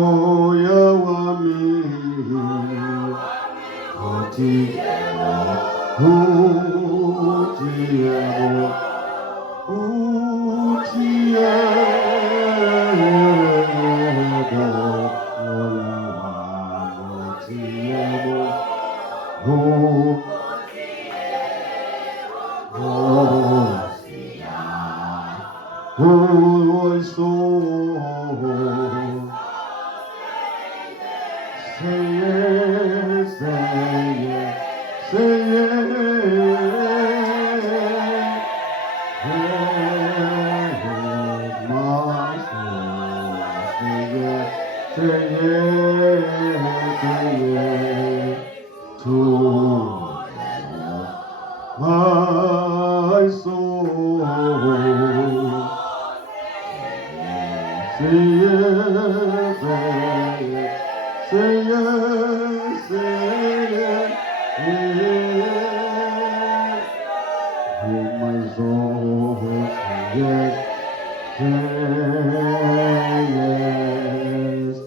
moya wami utiyebo my soul, say yes, say yes, say yes, yes. Oh, my soul, say yes,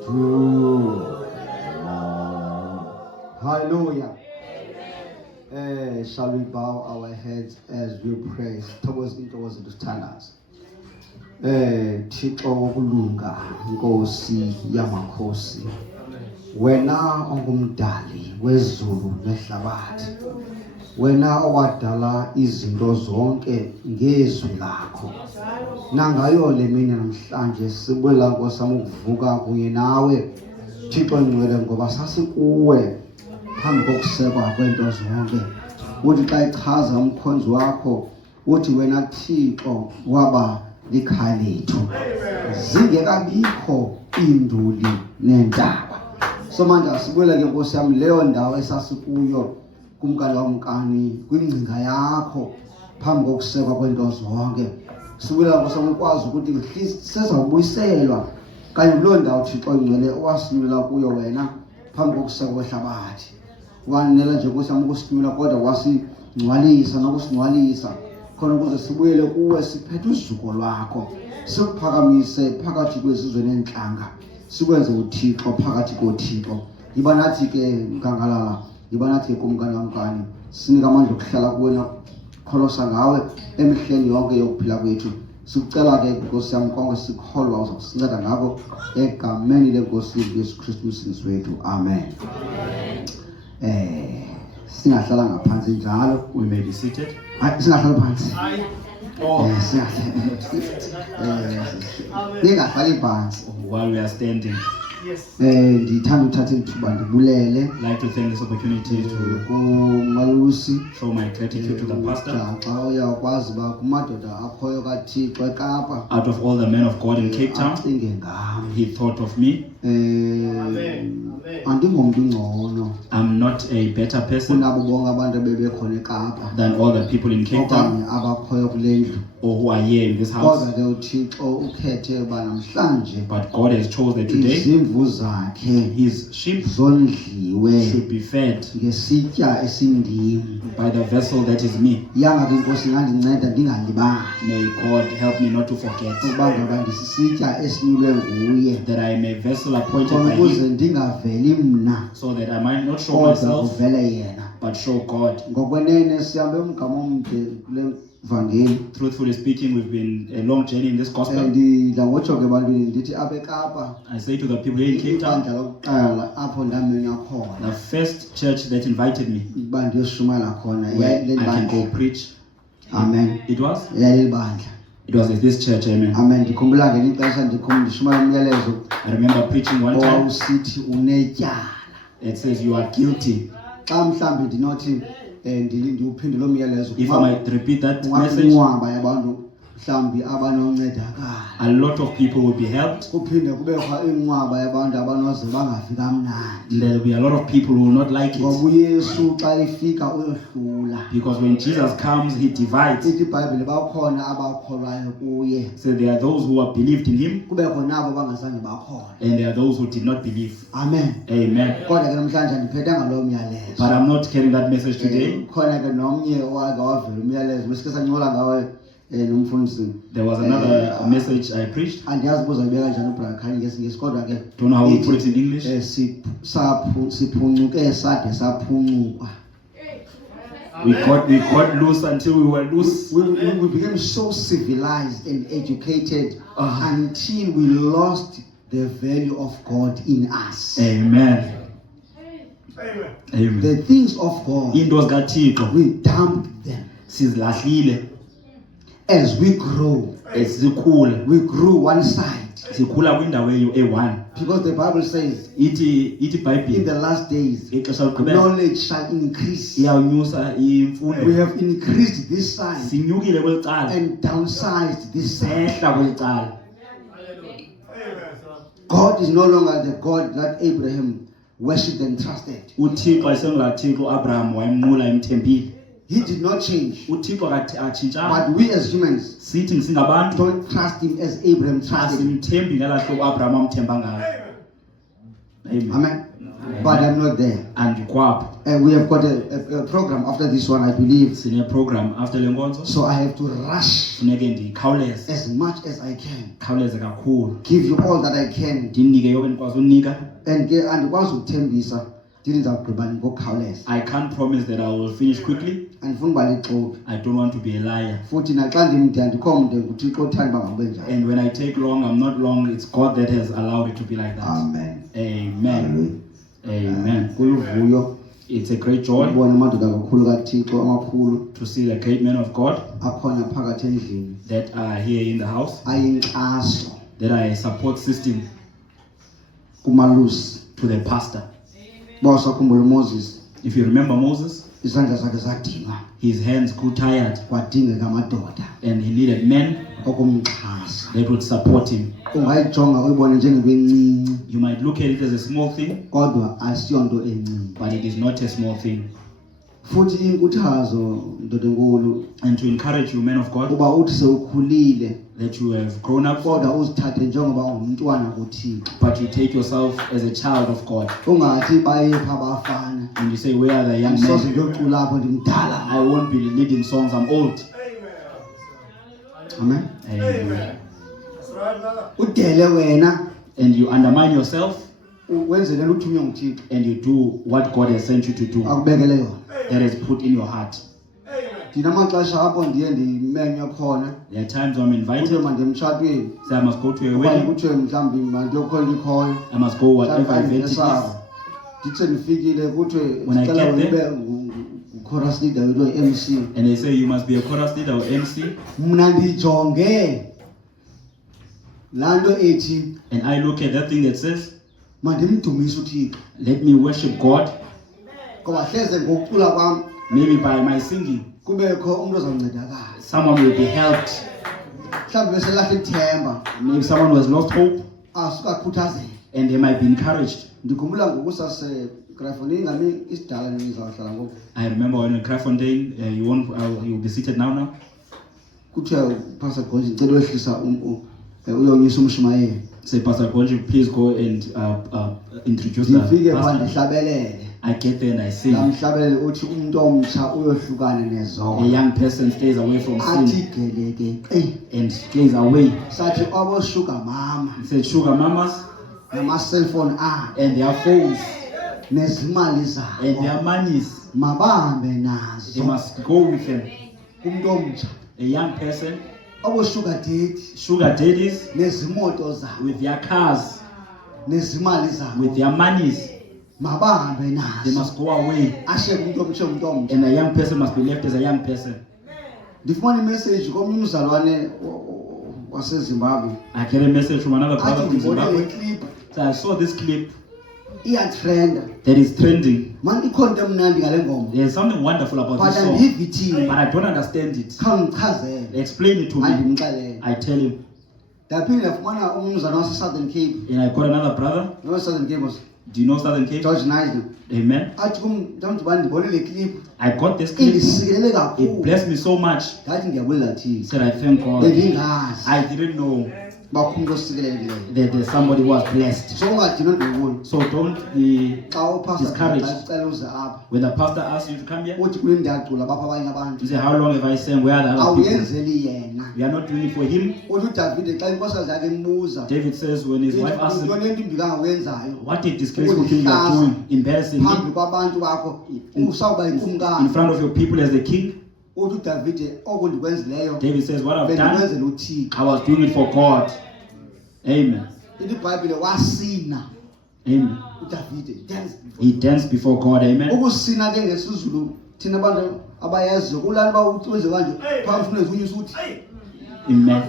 to Lord. Hallelujah. Shall we bow our heads as we pray? Towards the standards. Thixo wokulunga, Nkosi yamakhosi. Wena ongumdali wezulu nehlabathi. Wena owadala izinto zonke ngezwi lakho. Nangayo le mini namhlanje sibulela Nkosi ukuvuka kunye nawe. Thixo ngcwele ngoba sasikuwe phambi kokusekwa kwento zonke. Uthi xa ichaza umkhonzi wakho uthi wena Thixo waba likhaya lethu zingekabikho induli nentaba. So manje asibulela ke Nkosi yami leyo ndawo esasikuyo kumkani wamkani kwingcinga yakho phambi kokusekwa kwento zonke. Sibulela Nkosi yami ukwazi ukuthi sizabuyiselwa kanye kulo ndawo Thixo ngcwele owasinyula kuyo wena phambi kokusekwa kwehlabathi. Wanela nje Nkosi yami ukusinyula kodwa wasingcwalisa nokusingcwalisa khona ukuze sibuyele kuwe siphethe uzuko lwakho sikuphakamise phakathi kwezizwe nenhlanga sikwenze uThixo phakathi koThixo. Yiba nathi ke nkangalala, yiba nathi ke kumkani wamkani, sinika amandla okuhlala kuwena kholosa ngawe emihleni yonke yokuphila kwethu. Sikucela ke Nkosi yami konke sikholwa uzokusinceda ngako egameni lenkosi Yesu Kristu uSinisi wethu. Amen. Singahlala ngaphansi njalo. We may be seated. Singahlala phansi. Singahlala phansi. While we are standing, ndithanda uthatha ithuba ndibulele. I'd like to take this opportunity to kuMalusi show my gratitude to the pastor. Xa uyakwazi uba kumadoda akhoyo kaThixo eKapa, Out of all the men of God in Cape Town, acinge ngam. he thought of me. Andingomntu ngcono I'm not a better person kunabo bonke abantu bebekhona eKapa than all the people in Cape Town okanye abakhoyo kule ndlu. or who are here in this Kodwa house. ke uThixo ukhethe uba namhlanje But God has chosen today izimvu zakhe his sheep zondliwe should be fed ngesitya esindim. by the vessel that is me. Yanga ke Nkosi ingandinceda ndingalibali May God help me not to forget ukuba ngaba ndisisitya esinyulwe nguye that I am a vessel appointed khona by ukuze him, ndingaveli mna so that I might not show kodwa myself kuvele yena. but show God. Ngokwenene sihambe umgama omde kule vangeli. Truthfully speaking, we've been a long journey in this gospel. Ndidla ngotsho ke ebantwini ndithi apha eKapa I say to the people here in Cape Town, ibandla lokuqala apho ndamenywa khona the first church that invited me uba ndiyoshumayela khona where leli I can go bandla. preach, Amen. it was Leli bandla. this church. Amen. Amen. Ndikhumbula ngelinye ixesha ndishumayela umyalezo I remember preaching one time. owawusithi unetyala. It says you are guilty. Xa mhlawumbi ndinothi ndiwuphinde lo myalezo If I might repeat that message, kungakunqwaba yabantu mhlawumbi abanoncedakala. a lot of people will be helped. Kuphinde kubekho inqwaba yabantu abanoze bangafi kamnandi. There will be a lot of people who will not like Ngoba it, uYesu xa efika uyohlula. because when Jesus comes, he divides. Ithi iBhayibhile bakhona abakholwayo kuye. So there are those who have believed in him, Kubekho nabo bangazange bakhona. and there are those who did not believe. Amen. Amen. Kodwa ke namhlanje ndiphethanga lo myalezo. But I'm not carrying that message today. Khona ke nomnye owake wavela umyalezo besike sancola ngawe nomfundisi There was another message I preached. andiyazi uba uzayibeka njani ubrother Khanye ngesingesi kodwa ke Don't know how we put it in English. siphuncuke sade saphuncuka. We got loose until we were loose. We became so civilized and educated until we lost the value of God in us. Amen. Amen. The things of God, Into zikaThixo we dumped them. sizilahlile As we grow, sikhula. we grew one side. Sikhula kwindawo e1. Because the Bible says, Ithi in iBhayibhile the last days, ixesha lokugqibela knowledge shall increase. iyawunyusa We imfundo. have increased this side Sinyukile kweli cala and downsized this side. sehla kweli cala. God is no longer the God that Abraham worshipped and trusted. uThixo ayisengathixo Abraham wayemnqula emthembile. He did not change. uThixo atshintshanga. But we as humans Sithi singabantu don't trust him as Abraham trusted him. asimthembi ngalaa hlobo Abraham amthemba ngayo. Amen. Amen. But I'm not there. Andikwapho. And we have got a program after this one, I believe. Sine program after le nkonzo. So I have to rush Funeke ndikhawuleze. as much as I can. Khawuleze kakhulu. Give you all that I can. Ndinike yonke ndikwazi unika. And andikwazi ukuthembisa ndithi ndizawugqiba ngokukhawuleza. I can't promise that I will finish quickly. Andifuni uba lixoki. I don't want to be a liar. Futhi naxa ndimde andikho mde nguThixo othanda uba mawube njalo. And when I take long, I'm not long. It's God that has allowed it to be like that. Amen. Amen. Amen. Kuluvuyo It's a great joy ukubona amadoda kakhulu kaThixo amakhulu to see the great men of God akhona phakathi endlini that are here in the house, ayinkxaso that are a support system kumalusi. to the pastor. Bawusakhumbula uMoses, If you remember Moses, izandla zakhe zadinga, his hands grew tired kwadingeka amadoda and he needed men okumxhasa. that would support him. Ungayijonga uyibone njengento encinci You might look at it as a small thing, kodwa asiyonto encinci. but it is not a small thing. Futhi inkuthazo ndoda enkulu And to encourage you, men of God, uba uthi sewukhulile that you have grown up, kodwa uzithathe njengoba ungumntwana kuThixo. but you take yourself as a child of God. Ungathi bayepha abafana And you say, where are the young andisoze men? ndiyocula apho ndimdala. I won't be leading songs, I'm old. Amen. Amen. Udele wena And you undermine yourself wenze lento uthunywe nguThixo and you do what God has sent you to do, akubekele yona. that is put in your heart. Ndina amaxesha apho ndiye ndimenywe khona There are times when I'm kuthiwe invited, mandemtshatweni say I must go to a okanye wedding, kuthiwe mhlawumbi mandiyokhola ikhoyo I must go whatever event it is. ndithi ndifikile kuthiwe When I sicela get ube there, chorus leader wethu MC. and they say you must be a chorus leader or MC, Mna ndijonge laa nto ethi and I look at that thing that says, mandimdumise uThixo let me worship God, ngoba hleze ngokucula kwam maybe by my singing, kubekho umntu ozawuncedakala. someone will be helped. Mhlawumbi beselahla ithemba Maybe someone who has lost hope, asukakhuthazeka. and they might be encouraged. Ndikhumbula ngoku sase-Kraaifontein ngami isidala ndizawuhlala ngoku I remember when in Kraaifontein, you'll be seated now. kuthiwe Pastor Gonje ndicela uyehlisa uyonyisa umshumayeli. Say, Pastor Gonji, please go and introduce the Ndifike phaa pastor. ndihlabelele. I get there and I sing. Ndamhlabelele uthi umntu omtsha uyohlukana A nezono. young person stays away from Athi sin geleke and stays away. sathi aboshuka mama He said, sugar mamas nama-cellphone abo and their phones nezimali and zabo their monies, mabahambe they nazo. must go with them. Umntu omtsha A young person, aboshuka dethi sugar daddies nezimoto zabo with their cars, nezimali zabo with their monies, mabahambe they nazo. must go away. Ashiyeke umntu omtsha umntu omtsha. And a young person must be left as a young person. Ndifumana imessage komnye umzalwane waseZimbabwe I get a message from another athi brother from ndibone le Zimbabwe. clip So I saw this clip iyatrenda. that is trending. Man ikhona into emnandi ngale ngoma There's something wonderful about but this song, andiyivi ithini. but I don't understand it. Khawundichazele Explain it to me. andimxelele. I tell him. Ndaphinde ndafumana umzalwane wase-Southern Cape. And I got another brother. No, Southern Cape was Do you know Southern Cape? George Nigel. Amen. Athi kum ndamdibana ndibone le clip I got this clip. indisikelele It kakhulu. blessed me so much. Ndathi ndiyabulela He Thixo. said, I thank God. Bendingazi. I didn't know. bakho umuntu osikelelekileyo. There's somebody who was blessed. So ungadinwa ndokulo. So don't be Xa upastor discouraged. xa ucela uze apha When the pastor asks you to come here, uthi kule ndiyacula bapha abanye abantu. you say, how long have I sang? Where are the other people? Awuyenzeli yena. We are not doing it for him. Uthi uDavide xa inkosazi yakhe imbuza. David says when his wife asks him, Into entimbi kangawenzayo. what a disgraceful thing you are doing, embarrassing Phambi me kwabantu bakho usawuba in inkumkani. front of your people as the king. Uthi uDavide oku ndikwenzileyo. David says, what I've done, Bendikwenzela uThixo. I was doing it for God. Amen. Ithi iBhayibhile wasina Amen. uDavide. He danced before God. Amen. Ukusina ke ngesizulu thina abantu abayaziyo kulani bawuyenze kanje phambi ufuna ezinyisa uthi Amen.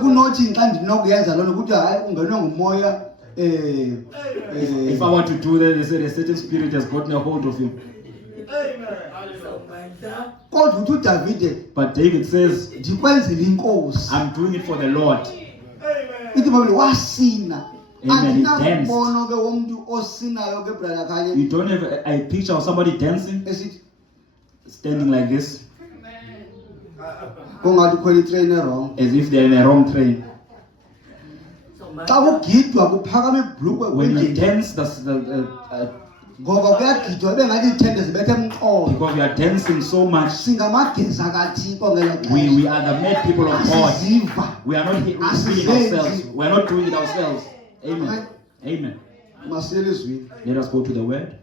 kunothi xa ndinokuyenza lona ukuthi hayi ungenwe ngumoya If I want to do that, they said a certain spirit has gotten a hold of him. kodwa uthi uDavide But David says, ndikwenzela inkosi. I'm doing it for the Lord. Ithi iBhayibhile wasina. Amen. He danced. Andinambono ke womuntu osinayo ke brother Khanye You don't have a picture of somebody dancing, esithi standing like this, kongathi ukhwela itrain wrong. as if they're in a wrong train. Xa kugidwa kuphakama ibhlukwe When you kwendlela. dance, Ngoba kuyagidwa bengathi ithende zibethe emqolo. because we are dancing so much, Singamageza kaThixo ngelo we xesha. are the mad people of God. Asiziva. We are not feeling ourselves. We are not doing it ourselves. Amen. Amen. Masiyele ezwini. Let us go to the word,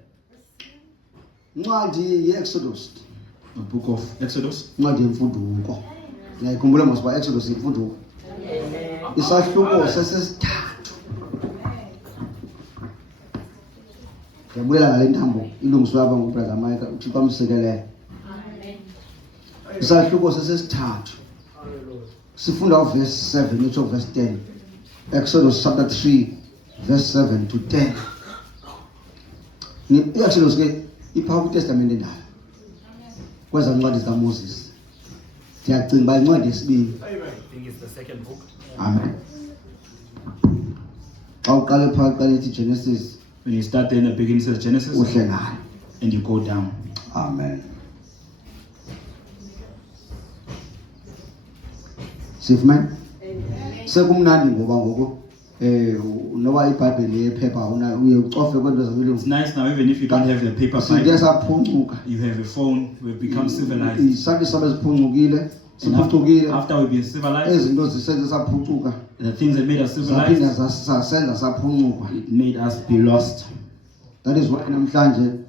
Incwadi yeExodus. the book of Exodus. Incwadi yemfuduko. Ngiyakhumbula mos ba Exodus imfuduko. Isahluko sesesithathu. Ngiyabuyela ngale ntambo ilungiswe apha ngubrother Mike uThixo amsekelele. Isahluko sesesithathu. Sifunda uverse 7 uthi verse 10. Exodus chapter 3 verse 7 to 10. Exodus ke ipha kuTestament endala. Kweza incwadi zikaMoses. Ndiyacinga ba incwadi yesibili. I think it's the second book. Amen. Xa uqale phakathi ethi Genesis When you start there in the beginning, it says Genesis, uhle ngalo. and you go down. Amen. Sifman. Sekumnandi ngoba ngoku noba iBhayibheli yephepha uye ucofe kwento zabelungu. It's nice now, even if you don't have the paper Siye Bible, saphuncuka. you have a phone, we've become civilized. Isathi sabe siphuncukile, And siphucukile. after we've been civilized, Ezinto zisenze saphucuka. the things that made us Saphinda civilized, sasenza saphuncuka. it made us be lost. That is why namhlanje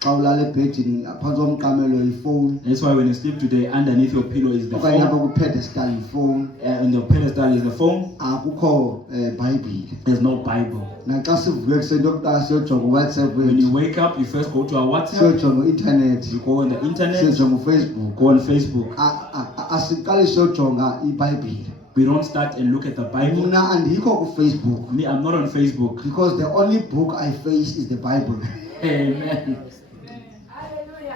xa ulala ebhedini aphansi komqamelo ifone. That's why when you sleep today, underneath your pillow is the Okanye apha phone, ku-pedestal ifone. and on the pedestal is the phone. Akukho Bhayibhile. There's no Bible. Naxa sivuke ekuseni yokuqala siyojonga uWhatsApp When you wethu, wake up, you first go to our WhatsApp, siyojonga i-internet, you go on the internet, siyojonga uFacebook. go on Facebook. Asiqali siyojonga iBhayibhile. We don't start and look at the Bible. Mna andikho kuFacebook Me, I'm not on Facebook. because the only book I face is the Bible. Amen.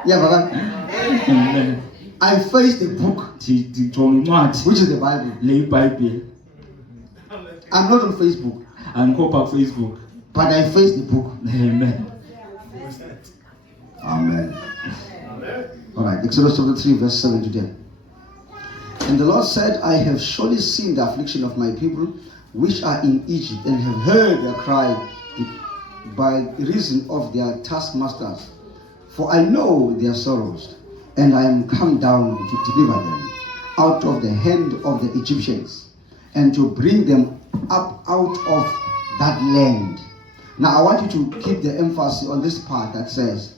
Yava ka? Amen. I face the book, Ndijonga incwadi which is the Bible. le iBhayibhile. I'm not on Facebook, Andikho phaa Facebook. but I face the book. Amen. Amen. All right, Exodus chapter 3, verse 7 to 10. And the Lord said, I have surely seen the affliction of my people, which are in Egypt, and have heard their cry by reason of their taskmasters. For I know their sorrows, and I am come down to deliver them out of the hand of the Egyptians, and to bring them up out of that land. Now I want you to keep the emphasis on this part that says,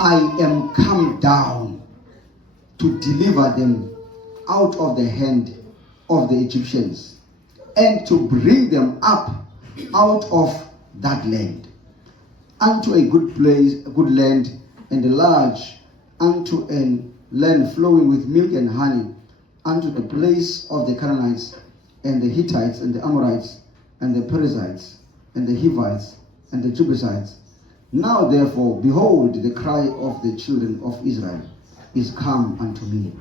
I am come down to deliver them out of the hand of the Egyptians, and to bring them up out of that land, unto a good place, a good land, and a large, unto a land flowing with milk and honey, unto the place of the Canaanites, and the Hittites, and the Amorites, and the Perizzites, and the Hivites, and the Jebusites. Now therefore, behold, the cry of the children of Israel is come unto me.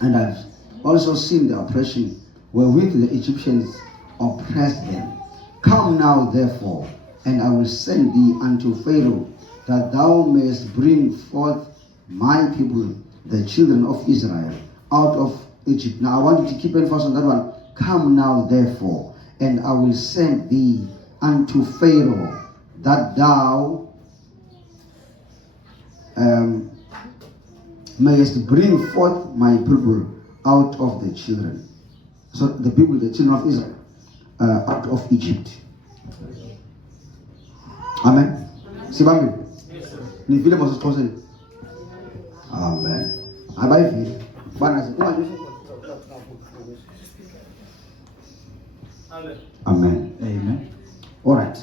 And I've also seen the oppression wherewith the Egyptians oppressed them. Come now therefore, and I will send thee unto Pharaoh, that thou mayest bring forth my people, the children of Israel, out of Egypt. Now I want you to keep emphasis on that one. Come now, therefore, and I will send thee unto Pharaoh, that thou mayest bring forth my people out of the children. So the people, the children of Israel, out of Egypt. Amen. Sibambi. Ni vile Moses Kosen. Amen. Abayivile. Bana Amen. Amen. All right.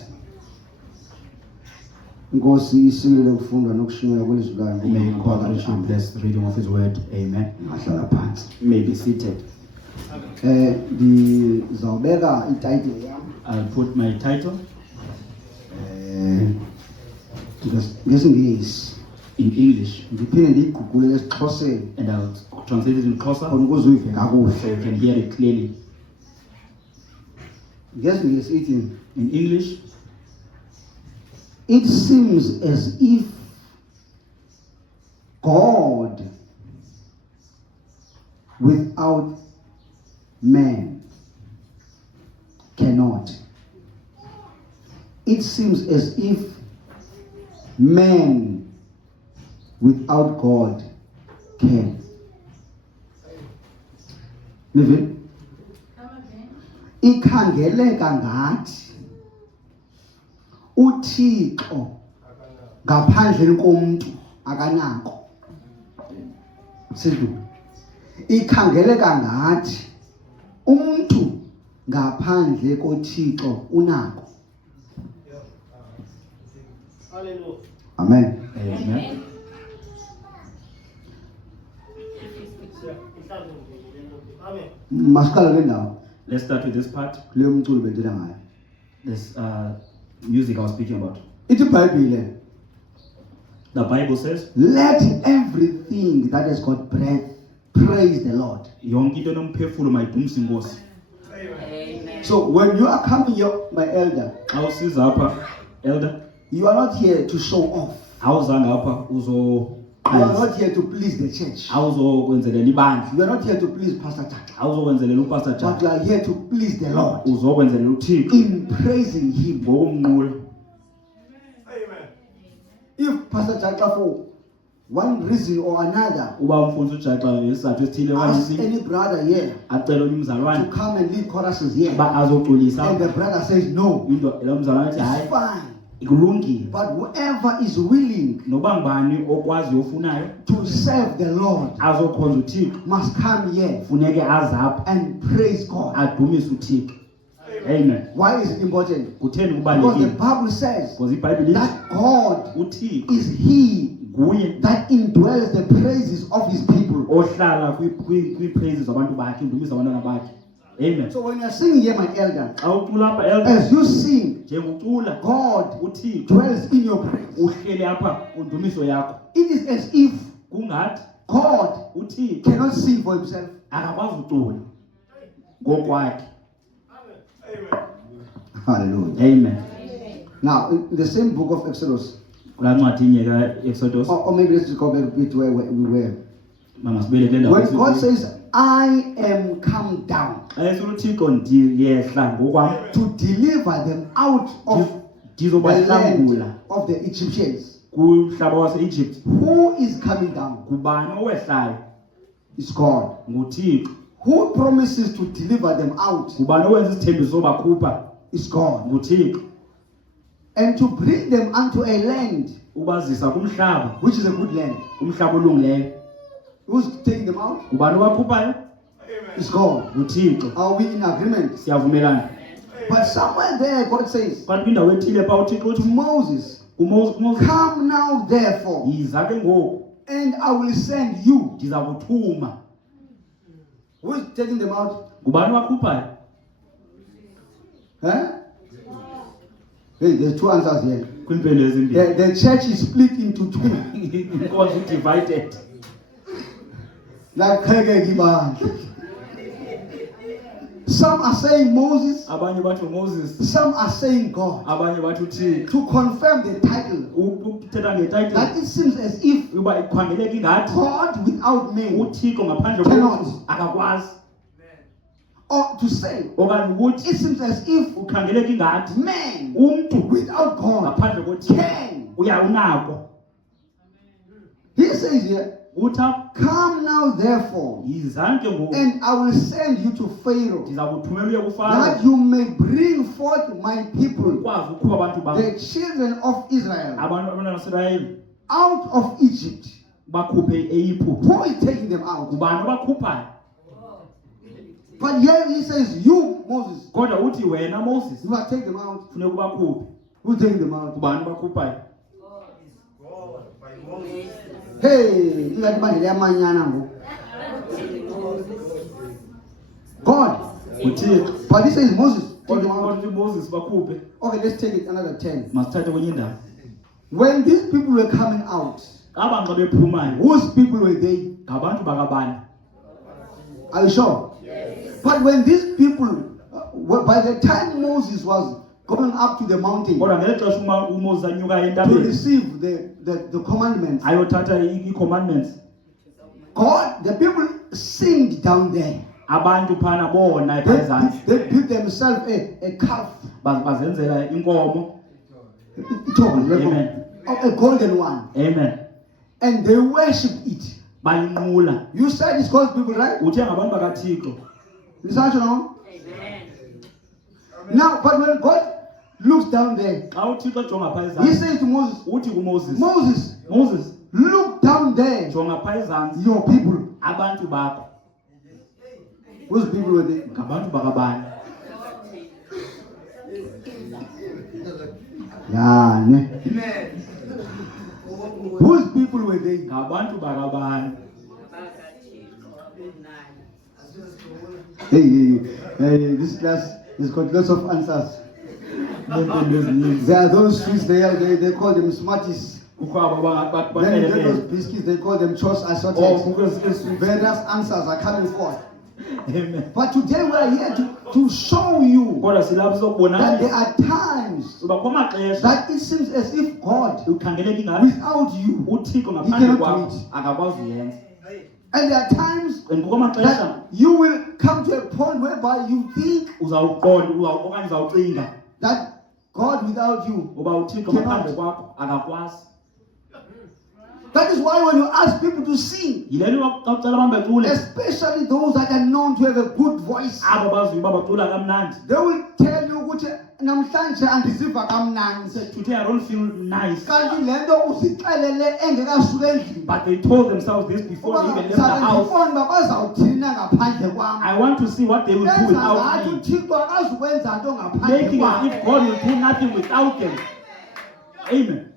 Nkosi isilele ukufunda nokushunyela kwelizwi layo. May God richly bless the reading of His word. Amen. Ahlala phansi. You may be seated. Ndizawubeka ititle yami. I'll put my title ngesingisi in English ndiphinde ndiyiguqule esiXhoseni and I'll translate it in Xhosa khona ukuze uyive so kakuhle. you can hear it clearly. Ngesingisi ithi, In English, it seems as if God without man cannot. It seems as if man without God can. Nivile? Ikhangeleka ngathi uThixo ngaphandle komuntu akanako. Sidlule. Ikhangeleka ngathi umuntu ngaphandle koThixo unako. Hallelujah. Amen. Amen. Amen. Masiqala le ndawo Let's start with this part. le umculo bendila ngayo. This music I was speaking about. Ithi iBhayibhile, The Bible says, let everything that has got breath praise the Lord. "Yonke into enomphefumulo mayidumise iNkosi." So when you are coming here, my elder, Xa usiza apha, elder, you are not here to show off. awuzanga apha You are not here to please the church. awuzokwenzelela ibandla, You are not here to please Pastor Jack. awuzokwenzelela uPastor But Jack, you are here to please the Lord uzokwenzelela uThixo in praising Him. ngokumnqula. Amen. If Pastor Jack, for one reason or another, Uba umfundisi uJack xa isizathu esithile okanye ask esinye, any brother here acele omnye to umzalwane come and lead choruses here, uba azoxolisa, and the brother says no, lo mzalwane athi it's hayi, fine. kulungile. But whoever is willing Noba ngubani okwaziyo ofunayo to serve the Lord azokhonza uThixo, must come here funeke aze apha and praise God. adumise uThixo. Amen. Why is it important? Kutheni Because the kubalulekile? Bible says Because iBhayibhile ithi that God uThixo is He nguye that indwells the praises of His people. ohlala kwi-praises zabantu bakhe, indumisa abantwana bakhe. Amen. So when you are singing here, my elder, Xa ucula apha elder, as you sing, njengokucula God uThixo dwells in your praise. uhleli apha kundumiso yakho, It is as if kungathi God uThixo cannot sing for Himself. akakwazi ucula ngokwakhe. Amen. Hallelujah. Amen. Now, in the same book of Exodus, Kulaa ncwadi inye ka-Exodus, or maybe let's go back a bit where we were. masibele kule ndawo When God esikuyo. says, I am come down Xa esithi uThixo ndiyehla ngokwam, to deliver them out of the ndizobahlangula land of the Egyptians. kumhlaba wase-Egypt. Who is coming down? Ngubani owehlayo? It's God. NguThixo. Who promises to deliver them out? Ngubani owenza isithembiso sobakhupha? It's God. NguThixo. And to bring them unto a land Ubazisa kumhlaba, which is a good land. umhlaba olungileyo. Who's taking them out? Ngubani obakhuphayo? It's God. NguThixo. Are we in agreement? Siyavumelana. But somewhere there, God says Kanti kwindawo ethile pha uThixo to uthi Moses, kuMoses, come now therefore, yiza ke ngoku and I will send you. ndiza kuthuma. Who is taking them out? Ngubani obakhuphayo? Huh? Hey, there's two answers here. Kwiimpendulo ezimbini. The church is split into two. Inkonzo divided. Like Kegegiband. Some are saying Moses, Abanye bathi uMoses, some are saying God. abanye bathi uThixo. To confirm the title, Ukuthetha ngetitle that it seems as if uba ikhangeleka ingathi God without man uThixo ngaphandle Cannot. komuntu akakwazi. or to say, okanye ukuthi it seems as if ukhangeleka ingathi man umntu without God ngaphandle kothixo can. unako. He says here, Uthi come now therefore, yizani ke ngoku and I will send you to Pharaoh, ndiza kuthumela uye kufaro that you may bring forth my people, ukwazi ukuba abantu bakho the children of Israel, abantwana baseIsrayeli out of Egypt. bakhuphe eYiphu. Who is taking them out? Ngubani obakhuphayo? But here he says, you, Moses, Kodwa uthi wena Moses you must take them out. funeka ubakhuphe. Who's taking them out? Ngubani obakhuphayo? God, by Moses. Hey, ingathi bandle yamanyana ngoku. God. uThixo. But he says, Moses, take them out. Kodwa uthi Moses bakhuphe. Okay, let's take it another 10. Masithathe kwenye indawo. When these people were coming out, Aba nxa bephumayo whose people were they? ngabantu bakabani? Are you sure? Yes. But when these people, by the time Moses was going up to the mountain Kodwa ngeli xesha uMoses anyuka to entabeni receive the commandments, ayothatha i-commandments, God, the people singed down there. abantu phana bona phezantsi They built themselves a calf, bazenzela inkomo. Amen. A golden one, Amen. and they worshipped it. Bayinqula. You said it's God's people, right? Uthe ngabantu bakaThixo. Listen to now. Now, but when God looks down there, Xa uThixo jonga phaa he ezantsi says to Moses, uthi kuMoses, Moses, Moses, look down there, jonga phaa ezantsi your people. abantu bakho. Whose people were they? Ngabantu bakabani? Yeah, ne? Whose people were they? Ngabantu bakabani? Hey, this class has got lots of answers. Neempendulo ezininzi. There are those sweets they call them Smarties. Kukho abo Then there are those bakrelekrele. biscuits, they call them Chos Oh, Assorted. kukho ezi Various answers are coming forth. Amen. But today we are here to show you Kodwa silapha that there sokubonanisa are times uba kumaxesha that it seems as if God, ukhangeleka ingathi without you, uThixo He ngaphandle cannot kwakho do it. akakwazi uyenza. And there are times And kukho amaxesha that you will come to a point whereby you think uzawuqonda okanye uzawucinga that God without you. uba uThixo ngaphandle kwakho akakwazi. That is why when you ask people to sing, Yile nto xa ucela abantu bacule, especially those that are known to have a good voice, aba baziyo uba bacula kamnandi. they will tell you ukuthi namhlanje andiziva kamnandi. Today I don't feel nice. Kanti le nto uzixelele engekasuka endlini. But they told themselves this before they even left the house. Ndibona uba bazawuthina ngaphandle kwam. I want to see what they will do Benza without ngathi me. uThixo akazukwenza nto ngaphandle Making as kwam. if God will do nothing without them. Amen.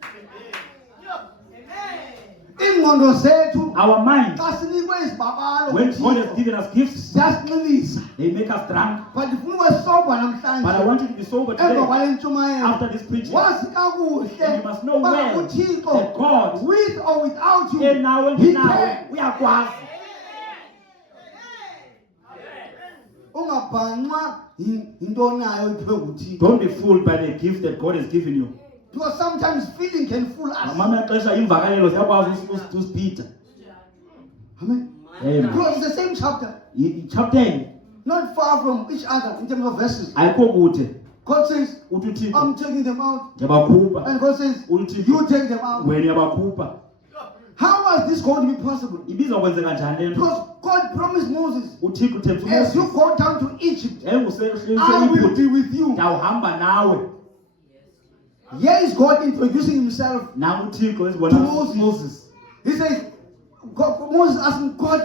Iingqondo zethu Our mind, xa sinikwe izibabalo when God has kuThixo, given us gifts, ziyasinxilisa. they make us drunk. But ndifuna ube sober But I namhlanje. want you to be sober Emva today. kwale ntshumayelo. After this preaching, Wazi kakuhle you must know uba well uThixo, that God, with or without you, nawe He nginawe can. uyakwazi. Ungabhanqwa yinto onayo iphiwe nguThixo. Don't be fooled by the gift that God has given you. Because sometimes feeling can fool us. Ngamanye amaxesha imvakalelo ziyakwazi usipitha. Amen. Amen. Because it's the same chapter, Chapter not far from each other in terms of verses. ayikho kude. God says, Uthi uThixo I'm taking them out. ndiyabakhupha. And God says, uThixo you take them out. wena uyabakhupha. How was this going to be possible? Ibizokwenzeka njani le nto? Because God promised Moses, uThixo uthembisa as you uMoses, go down to Egypt, I will enguseyiphutha be with you. ndawuhamba nawe. Here is God introducing himself. Nam uThixo To ezibona Moses. Moses. He says, Moses asked him, God,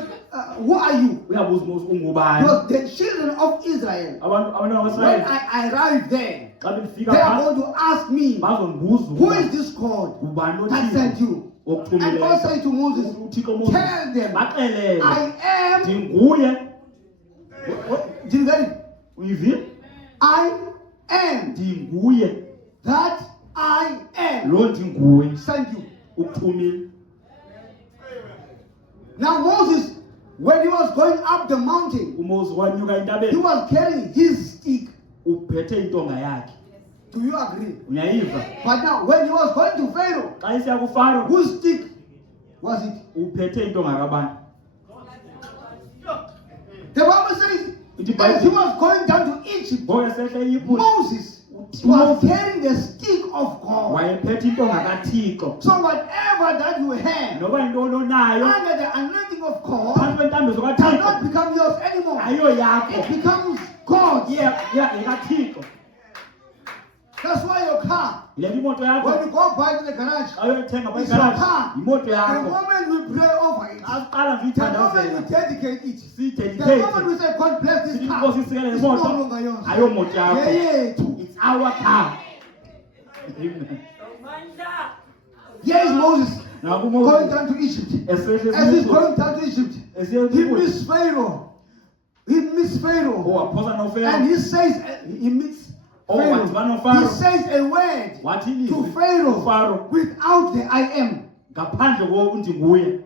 who are you? Uyabuza uMoses ungubani? Because the children of Israel, Abantwana when bakaIsrayeli I arrive there, xa bendifika they are phaa going to ask me, bazondibuza who ukuba is this God ngubani that sent othile you? And God okuthumileyo. said to Moses, uThixo Moses tell them, baxelele I am, ndinguye. do you get it? Uyivile? I am Ndinguye that I am lo ndinguye sent you. ukuthumile. Now Moses, when he was going up the mountain, uMoses wanyuka he entabeni was carrying his stick. uphethe intonga yakhe. Do you agree? Uyayiva? But now when he was going to Pharaoh, Xa isiya kuFaro whose stick was it? uphethe intonga kabani? The Bible says ithi As he iBhayibhile was going down to Egypt, ngoyesehla eYiphuti Moses was carrying the stick of God. wayephethe intonga kaThixo. So whatever that you have Noba yintoni onayo under the anointing of God phansi kwentambiso cannot kaThixo become yours anymore. ayo yakho, It becomes God's. yekaThixo. That's why your car, Le imoto yakho when you go buy to the garage, ayoyithenga it's your kwigaraji, car. imoto The yakho. moment we pray over it, Asiqala nje the moment uyithandazela, we dedicate it, the siyidedicate, moment we say God bless this sithi car, inkosi isikele it's no lemoto, longer yours. ayomoto Yeah, yakho. yeah. It's our car. Amen. Here is Moses Now going uMoses down to Egypt. esehle As he's eSusa, going down to Egypt, esiya he eYiphuti, meets Pharaoh. He meets Pharaoh. waphosa And noFaro, he says, he meets wadibana Pharaoh. noFaro, He says a word wathi to ilizwi Pharaoh kuFaro without the I am. ngaphandle kokuthi nguye.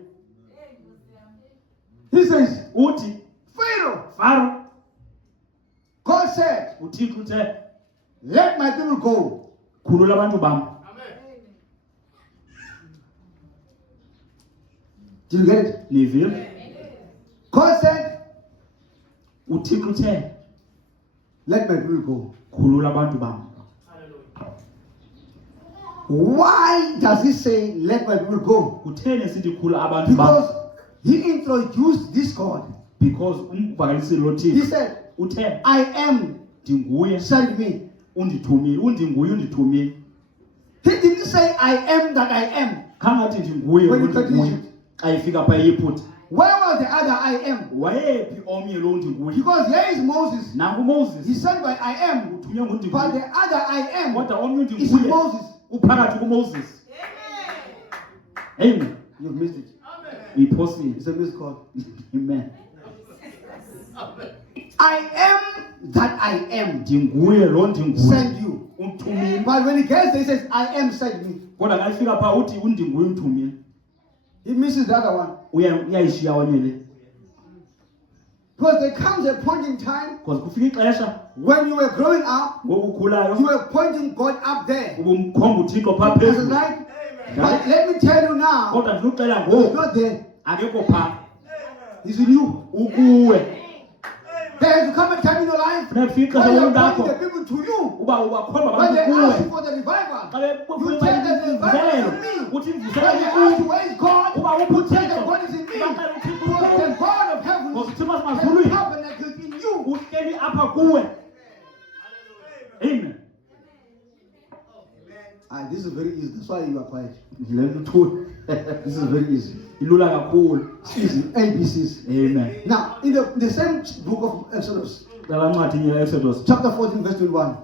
He says, Uthi Pharaoh, Faro, God said, uThixo uthe let my people go. khulula abantu bam. Did you get it? Nivile? God said, uThixo uthe let my people go. khulula abantu bam. Why does he say, let my people go? Kutheni sithi khulula abantu bam? Because he introduced this God. Because umvakalisile lo He Thixo said, uthe I am, ndinguye send me. undithumile, undinguye undithumile. He didn't say, I am that I am. Khangathi ndinguye When you got to undinguye. Egypt. Xa efika pha eYiphuti, Where was the other I am? wayephi omnye lo ndinguye? Because here is Moses. Nangu He Moses said by I am. uthunywe But ngundinguye. the other I am Kodwa omnye is undinguye Moses. uphakathi kuMoses. Amen. You've missed it. Uyiphosile. It's a missed call. Amen. I am that I am. Ndinguye lo ndinguye. Send you. Umthumile. But when he gets there, he says, I am sent me. Kodwa xa efika pha uthi undinguye umthumile. He misses the other one. Uyayishiya onye le. Because there comes a point in time Because kufika ixesha when you were growing up, ngoku ukhulayo you were pointing God up there. ubumkhomba uThixo pha Is it phezulu. right? But let me tell you now, Kodwa ndiluxela he's ngoku not there. akekho pha. He's in you. Ukuwe. There has to come a time in your life Funeka kufike when ixesha you're umuntu pointing the akho people to you. uba ubakhomba When abantu they ask you kuwe. for the revival, Xa you tell them the revival is in me. uthi When mvusela they ask you kuwe. where is God, Uba uphi you tell them uThixo. God is in me. Ubaxela uThixo Because the kuwe. God of heaven Because uThixo has wasemazulwini tabernacled in you. uhleli apha kuwe. Amen. This is very easy. That's why you are quiet. Le nto This is very easy. ilula kakhulu. It's easy. ABCs. Amen. Now, in the same book of Exodus, Qala ncwadi nye Exodus. chapter 14, verse 21,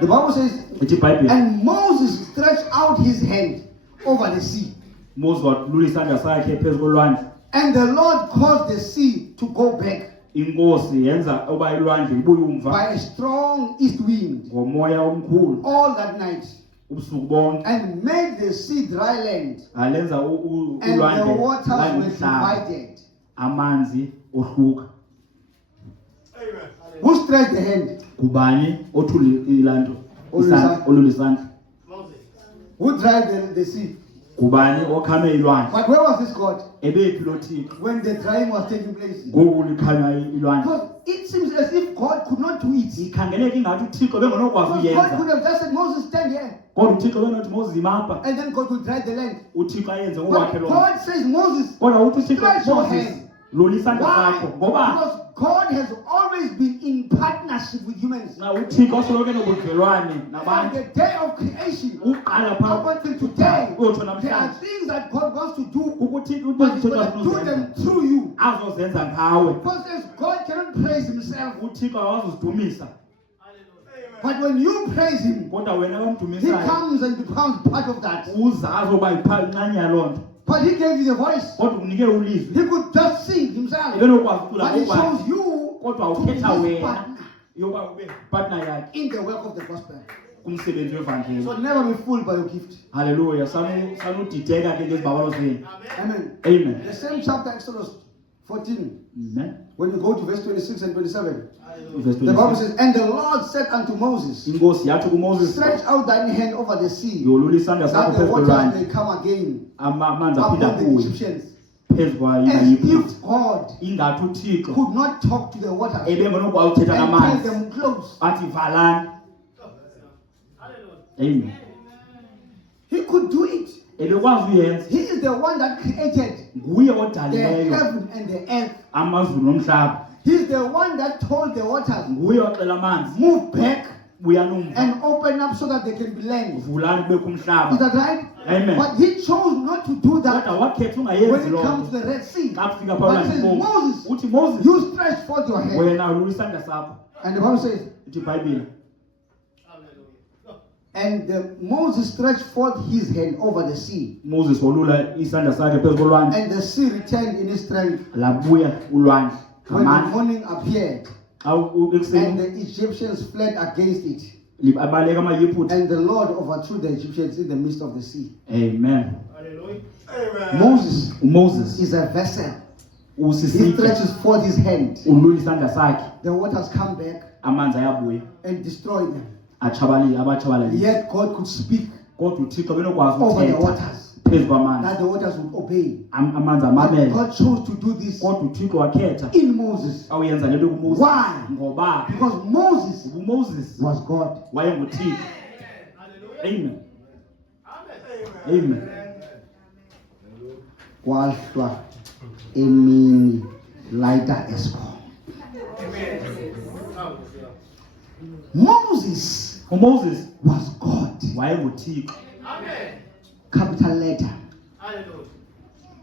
the Bible says, Ithi iBhayibhile and Moses stretched out his hand over the sea, Moses walula isandla sakhe phezu kolwandle. and the Lord caused the sea to go back Inkosi yenza oba ilwandle ibuye umva by a strong east wind ngomoya omkhulu all that night, ubusuku bonke. and made the sea dry land, Alenza and the ulwandle waters were langumhlaba, divided. amanzi ohluka. Who stretched the hand? Kubani othuli ilanto Olulisa- olula isandla? Who dried the sea? Kubani okhame ilwandle? But where was this God Ebephi lo Thixo when the drying was taking place? ngoku likhanywa ilwandle? Because it seems as if God could not do it. Ikhangeleka ingathi uThixo bengenokwazi Because God could uyenza. have just said, Moses, stand here. Kodwa uThixo benothi Moses imapha. And then God would dry the land. uThixo ayenze But ngokwakhe lo. God says, Moses, Kodwa uthi stretch uThixo your Moses hand. lula isandla Why? sakho. Ngoba Because God has always been in partnership with humans. nxa uThixo asoloko enobudlelwane From nabantu the day of creation uqala up phaa until today, uyotsho there are namhlanje things that God wants to do, ukuthi but He's uThixo going to do azozenza them through you. azozenza ngawe. Because says God cannot praise Himself. uThixo awazozidumisa, But when you praise Him, kodwa wena He omdumisayo comes and becomes part of that. uza azoba inxenye yaloo nto. But He gave you the voice. Kodwa unike ulizwi, He could just sing Himself. ebenokwazi ucula But He ngokwakhe, chose you kodwa to be ukhetha His wena partner yoba ube partner yakhe in the work of the gospel. kumsebenzi wevangeli. So never be fooled by your gift. Haleluya. Sanudideka ke ngezibabalo zenu. Amen. Amen. The same chapter, Exodus 14, Amen. when you go to verse 26 and 27, Verse the Bible 26. says, and the Lord said unto Moses, Inkosi yathi kuMoses, stretch out thine hand over the sea, yolula isandla sakho that the phezu waters kolwandle, may come again amanzi upon aphinda the kuwe. Egyptians. phezu kwayo As ingayiphuthi. if God Ingathi uThixo could not talk to the waters and ebengenokwazi uthetha tell namanzi them close. athi valani. Amen. He could do it. Ebekwazi uyenza. He is the one that created Nguye the odalileyo heaven and the earth. amazulu nomhlaba. He's the one that told the waters, Nguye oxela amanzi move back buyani umva. and open up so that they can be land. Vulani kubekho Is umhlaba. that right? Amen. But he chose not to do that Kodwa wakhetha when ungayenzi it loo comes nto. to the Red Sea. Xa kufika But phakathi it says, kombo. Moses, Uthi Moses, you stretch forth your hand. wena ulula isandla sakho. And the Bible says, Ithi iBhayibhile. and Moses stretched forth his hand over the sea. Moses wolula isandla sakhe phezu kolwandle. And the sea returned in its strength Labuya ulwandle. when the Ngamandla. morning appeared. Xa And ekuseni the Egyptians fled against it. abaleka amaYiphute. And the Lord overthrew the Egyptians in the midst of the sea. Amen. Moses uMoses is a vessel. He usisitye stretches forth his hand. ulula isandla sakhe. The waters come back Amanzi ayabuya and destroy them. abatshabalile. Yet God could speak Kodwa uThixo benokwazi over the ukuthetha waters, phezu kwamanzi. that the waters would obey. Amanzi But amamele. God chose to do this Kodwa uThixo wakhetha in Moses. awuyenza lento kuMoses. Why? Ngoba Because Moses uMoses was God. wayenguThixo. Amen. Amen. Kwahlwa emini lighter eskom. Moses uMoses was God. wayenguThixo. Capital letter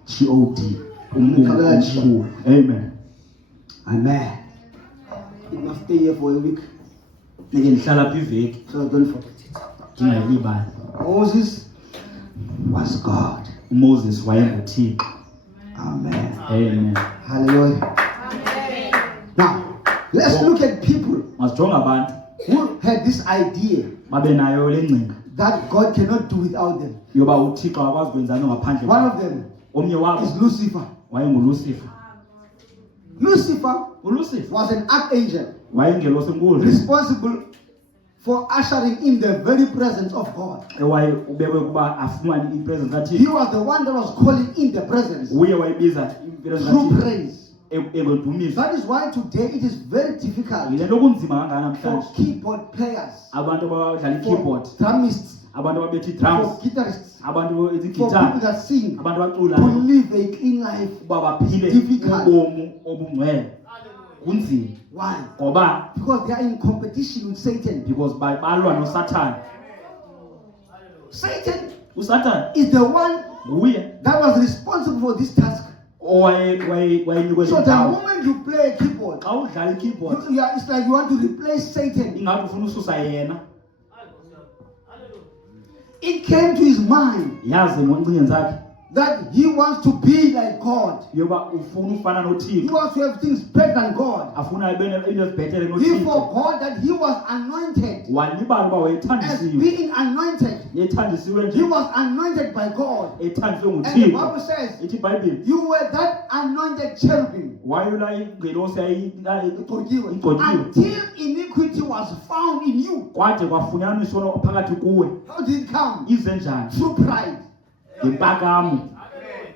G-O-D. Capital G. Umkhulu. Amen. Amen. You must stay here for a week, Nike ndihlala phi iveki so don't forget it. ndingayilibali. Moses was God. uMoses wayenguThixo. Amen. Amen. Hallelujah. Now, let's look at people Masijonge abantu who had this idea babe nayo le ngcinga that God cannot do without them. yoba uThixo akwazi kwenza nto ngaphandle One kwakhe. of them Omnye wabo is Lucifer. wayenguLucifer. Lucifer uLucifer was an archangel wayengelosi enkulu responsible for ushering in the very presence of God. ewaye ubekwe kuba afumane ipresence He kaThixo. was the one that was calling in the presence Uye wayibiza ipresence through kaThixo praise. egodumisa. That is why today it is very difficult Yile nto kunzima kangaka for namhlanje. keyboard players, Abantu abadlala for i-keyboard, drumists, abantu ababetha i-drums, for guitarists, abantu for people izigitara, that sing, abantu to abaculayo live a clean life. uba baphile Difficult. ubomu obungcwele. Kunzima Why? ngoba Because they are in competition with Satan. because balwa noSathane. Satan uSathane is the one nguye that was responsible for this task. owayenyukwe So the indawo. moment you play a keyboard, Xa udlala i-keyboard it's like you want to replace Satan. ingathi ufuna ususa yena. It came to his mind Yazi ngoncingweni zakhe that he wants to be like God. yoba ufuna ufana He noThixo, wants to have things better than God. afuna abe into ezibhetele He noThixo. forgot that he was anointed. Walibala uba As wayethandisiwe, being anointed, ethandisiwe he nje, was anointed by God. ethandisiwe And the Bible nguThixo. says, Ithi iBhayibhile you were that anointed cherubim wayula ingelosi igcotshiwe, igcotshiwe until iniquity was found in you. kwade kwafunyanwa isono phakathi kuwe. How did it come? Ize njani? Through pride. Ngempakamo.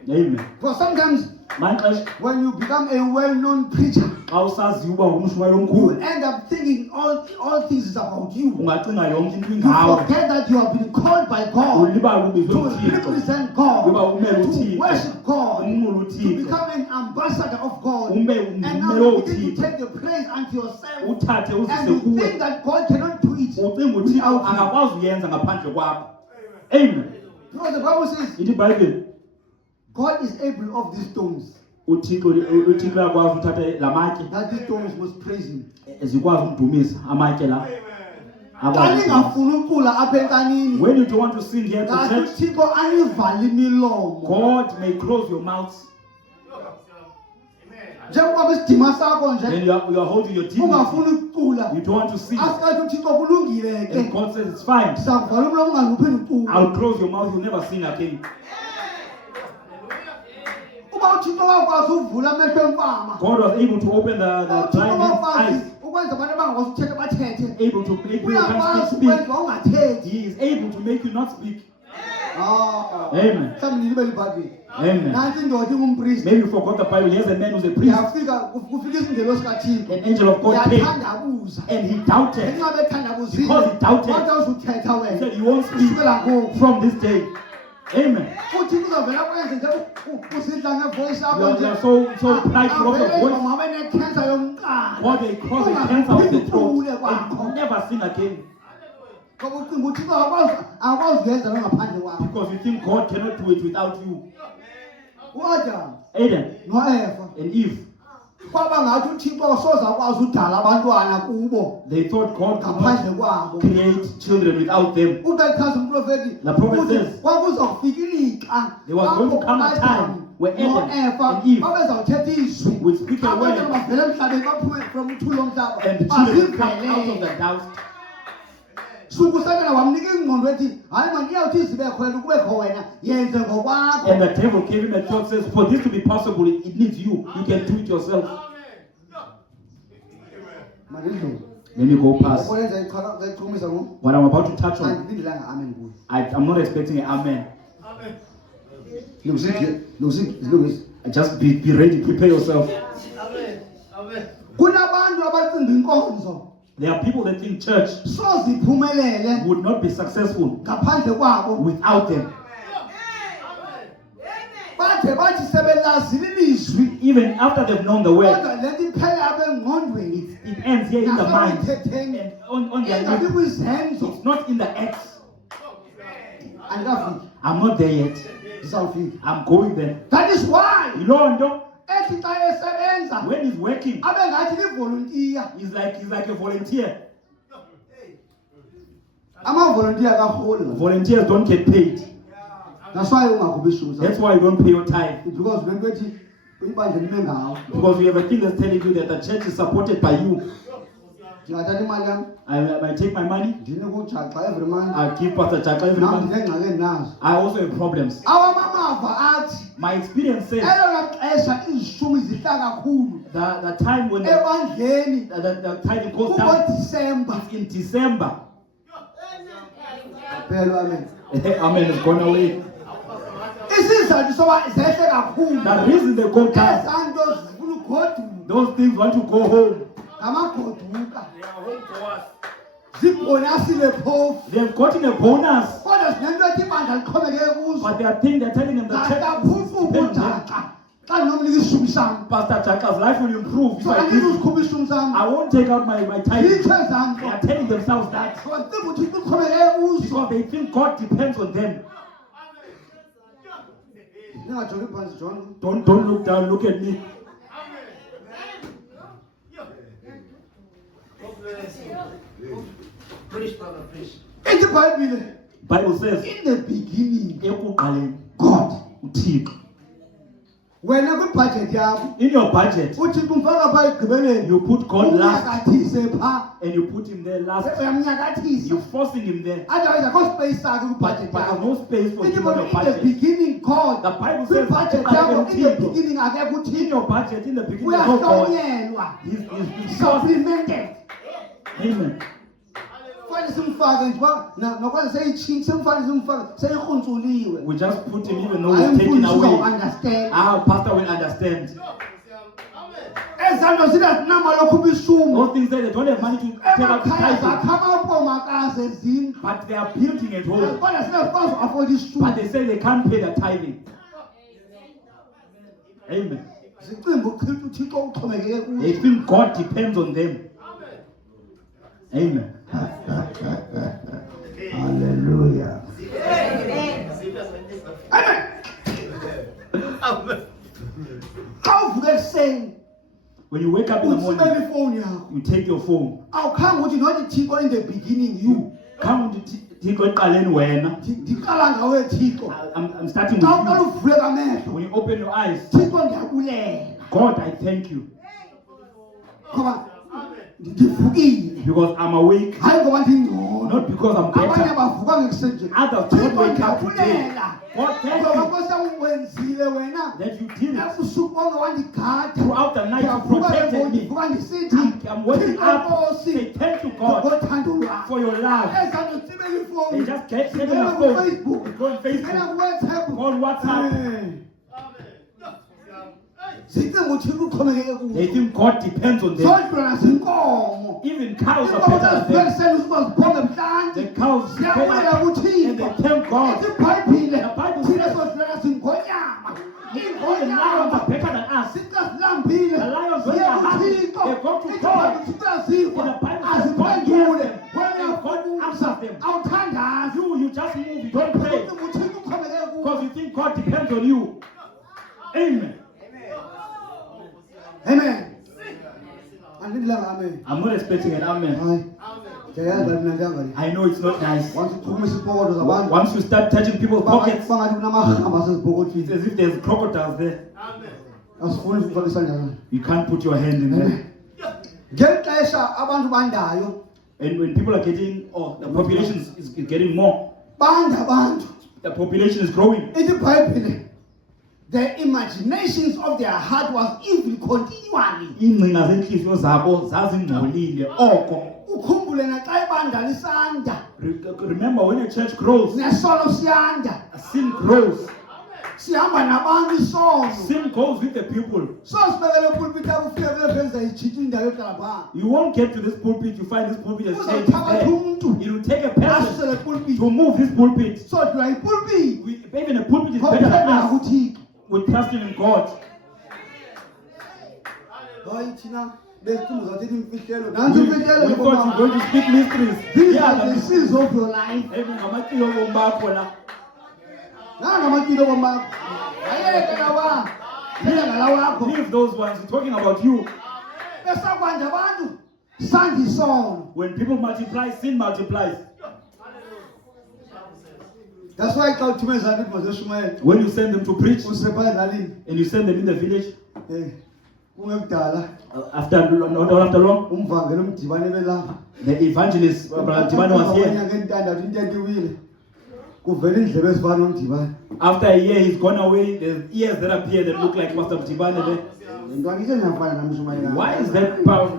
Amen. Because sometimes Maxesha when you become a well-known preacher, xa usaziwa uba ngumshumayeli you omkhulu will end up thinking all things is about you. ungacinga yonke into You ingawe. forget that you have been called by God Ulibala ubizwe to nguThixo, represent God, yoba umele to uThixo, worship God, umnqule to uThixo, become an ambassador of God. ube And now ngumelo you begin to uThixo, take the praise unto yourself, uthathe and uzise you kuwe. think that God cannot do it. Ucinga uThixo without you. angakwazi uyenza ngaphandle kwakho. Amen. Because the Bible says Ithi iBhayibhile God is able of these stones, uThixo uyakwazi uthatha lamatye that these stones must praise Him. zikwazi umdumisa amatye la. Xa Akwazi. ningafuni ucula apha enkanini, When you don't want to sing here at the ngathi church, uThixo anivale imilomo. God may close your mouth. Njengoba isidima sakho Then nje you are holding your teeth. ungafuni ukucula, You don't want to sing. asikathi uThixo kulungile And ke. God says it's fine. Sizakuvala umlomo ungaluphindi ucula. I'll close your mouth. You'll never sing again. Uba uThixo wakwazi uvula amehlo emfama, God was able to open the uThixo blind man's wakwazi eyes. ukwenza abantu abangakwazi ukuthetha bathethe. Able to make you Uyakwazi can't speak. ukwenza ungathethi. He is able to make you not speak. Amen. mhlawumbi libe libhayibhile Amen. nansi indoda ingumpristi Maybe you forgot the Bible. Here's a man who's a priest. yafika kufika isindelo sikathixo An angel of God came yathandabuza and he doubted. ngenxa bethandabuzile Because he doubted. kodwa uzuthetha He wena said, you won't speak kusukela ngoku from this day. Amen. futhi kuzovela kwenze nje usidla ngevoice You yakho are, nje you are so prideful of your voice. ngoba nekhensa yomqala Or they cause a cancer of the throat. Ungaphuphule And kwakho. you never sing again. ngoba ucinga uthixo akwazi uyenza ngaphandle kwakho Because you think God cannot do it without you. uAdam Adam noEva and Eve, kwaba ngathi uthixo soze akwazi udala abantwana kubo they thought God could ngaphandle not kwabo create children without them. ubechaza umprofeti The prophet ukuthi says, kwakuzofika ilixa there was going to come a time where Adam and Eve babezawuthetha izwi would speak a word abantwana bavele emhlabeni baphume from uthula omhlaba and the children would come out of bazivele the dust. sukusabela wamnika ingqondo ethi hayi mani iyawuthi izibe khona kubekho wena yenze ngokwakho And the devil gave him a thought, says, for this to be possible, it needs you. You can do it yourself. mandidlule Let me go past. olenza ichumisa ngo What I'm about to touch on, andilindelanga amen kuyo I'm not expecting an amen. lungisi Just be ready, prepare yourself. kunabantu abacinga inkonzo There are people that think church soziphumelele would not be successful ngaphandle kwabo without them. bathe bathi sebelazile ilizwi Even after they've known the word, kodwa lento iphela apha engqondweni it ends here in the mind nasemthetheni and on their ingabi lips. kwizenzo It's not in the acts. andikafiki I'm not there yet. ndizawufika I'm going there. that is why Ilondo, ethi xa esebenza when he's working, abe ngathi livolontiya he's like a volunteer. amavolontiya karholi Volunteers don't get paid. that's why ungakhuphi ishuza That's why you don't pay your tithe. because lento ethi ibandla lime ngawo Because you have a thing that's telling you that the church is supported by you. ndingathatha imali yam I take my money, ndine kujaxa every month I give Pastor Chaka every nam month. ndinengxaki endinazo I also have problems. awamamava athi My experience says elona xesha izishumi zihla kakhulu the time when ebandleni the tithing goes down kubodisemba is in December. phela amen Amen, it's gone away. isizathu soba zehle kakhulu The reason they go down, ezaa nto zifuna ugoduka those things want to go home. ngamagoduka zibhonasile phofu They've gotten a bonus, kodwa zinento ethi ibandla lixhomekeke kuzo but they're telling them the church is ngataphupha dependent on them. ukujaxa xa ndinomnika isishumi sam Pastor Chaka's life will improve if so I give. andikuzikhupha ishumi sam I won't take out my tithe. zitsho ezaa They are nto telling themselves that ngoba zicinga uthixo uxhomekeke kuzo because they think God depends on them. ningajongi phantsi jonge Don't look down, look at me. ithi ibhayibhile Bible says, in the beginning ekuqaleni God uThixo. wena kwibhajethi yakho In your budget, uthixo umfaka phaa ekugqibeleni you put God last umnyakathise phaa and you put him there last. uyamnyakathisa You're forcing him there. otherwise akho space sakhe kwibhajethi But there's yakho no space for ithi him on your in the budget. beginning God The Bible says, kwibhajethi yakho in the in beginning akekho uthixo your budget, in the beginning, there's no God. uyahlonyelwa He's supplemented Amen. fanele simfake nje uba nokwazi seyitshintshe simfane simfake seyirhuntsuliwe We just put him even though hayi we're taken mfundisi away. uzawuunderstand Our pastor will understand. ezaa nto zida zinamali okhupha ishumi Those things that they don't have money to take out the emakhaya tithing, zakha amapomakazi ezindlu but they are building at home. kodwa singakwazi uafforda But ishumi they say they can't pay the tithing. Amen. zicimba uchitha uthixo uxhomekeke They kuzo think God depends on them. Amen. haleluya amen xa uvuka ekuseni When you wake up in the utsibele morning, ifowuni yakho you take your phone. awukhange uthi not thixo in the beginning you Come to Thixo eqaleni wena. ndiqala ngawe thixo I'm starting xa with uqala you. uvule kamehlo When you open your eyes, thixo ndiyabulela God, I thank you ngoba ndivukile because I'm awake, hayi ngoba ndingcono not because I'm abanye better. abavuka ngekuseni nje Others don't thixo wake up today. ndiyabulela God, thank ngoba you nkosi yam wenzile wena that you did it. ebusuku bonke wandigada Throughout the night you ndiyavuka protected me. ndivuka ndisithi I'm waking up, say thank you God ngothando lwakho for your love. ezandotsibela They ifowuni just get in singena the phone, kufacebook go on singena Facebook, kuwhatsapp go on WhatsApp. zicinga uthixo uxhomekeke kuzo They think God depends on them. zodwa nazinkomo Even cows are inkomo better than them. zazibekisela usuba ziphonge mhlanje The cows ziyabuyela and kuthixo they thank God. ithi ibhayibhile The Bible thina says- sodlala singonyama Even the lions are better than us. sixa zilambile The lions when ziye they're hungry, kuthixo they go to ithi God. uthixo uyaziva In the Bible says God aziphendule hears them. And God answers them. awuthandazi You just move, you don't pray. ucinga uthixo uxhomekeke kuwo Because you think God depends on you. Amen. amen andindilanga amen I'm not expecting an amen. hayi ndiyayazi alinandanga I know it's not nice. once uqhumisa ipokoto zabantu Once you start touching people's pockets, bangathi kunamarhamba it's asezipokothweni as if there's crocodiles there. asifuni ukufaka isandla sakho You can't put your hand in there. ngeli xesha abantu bandayo And when people are getting, the population is getting more. banda abantu The population is growing. ithi ibhayibhile the imaginations of their heart was evil continually Iingcinga zentliziyo zabo zazingcolile oko. ukhumbule naxa ibanda lisanda Remember when a church grows, nesono siyanda sin grows. sihamba nabantu isono Sin goes with the people. so sibekele pulpit akufike kulevenza ijitha indawo yohlala phaa You won't get to this pulpit, you find this pulpit has changed uzawuthabatha there. umntu It will take a person asusele pulpit to move this pulpit. sodwa ipulpit Even a pulpit is better than khophela us. kuthixo We're trusting in God. hayi thina besicinga uzawuthethi imfihlelo nantsi We imfihlelo thought you were going to speak mysteries. these Yeah, are the seals of your life ngamatilo obomi bakho la. nangamatilo bomakho ayeke lawa yena ngala wakho Leave those ones. We're talking about you. besakwanja abantu sanda isono When people multiply, sin multiplies. that's why xa uthumeza abantu mazeshumayela When you send them to preach usepha ezalini and you send them in the village, kungekudala after not after long, umvangelo umdibane belapha the evangelist Brother Dibane was here. ngentandathu intento iwile kuvela indlebe ezifana nomdibane After a year, he's gone away. There's ears that appear that look like Pastor Dibane there. ntwana isengafana namshumayela Why is that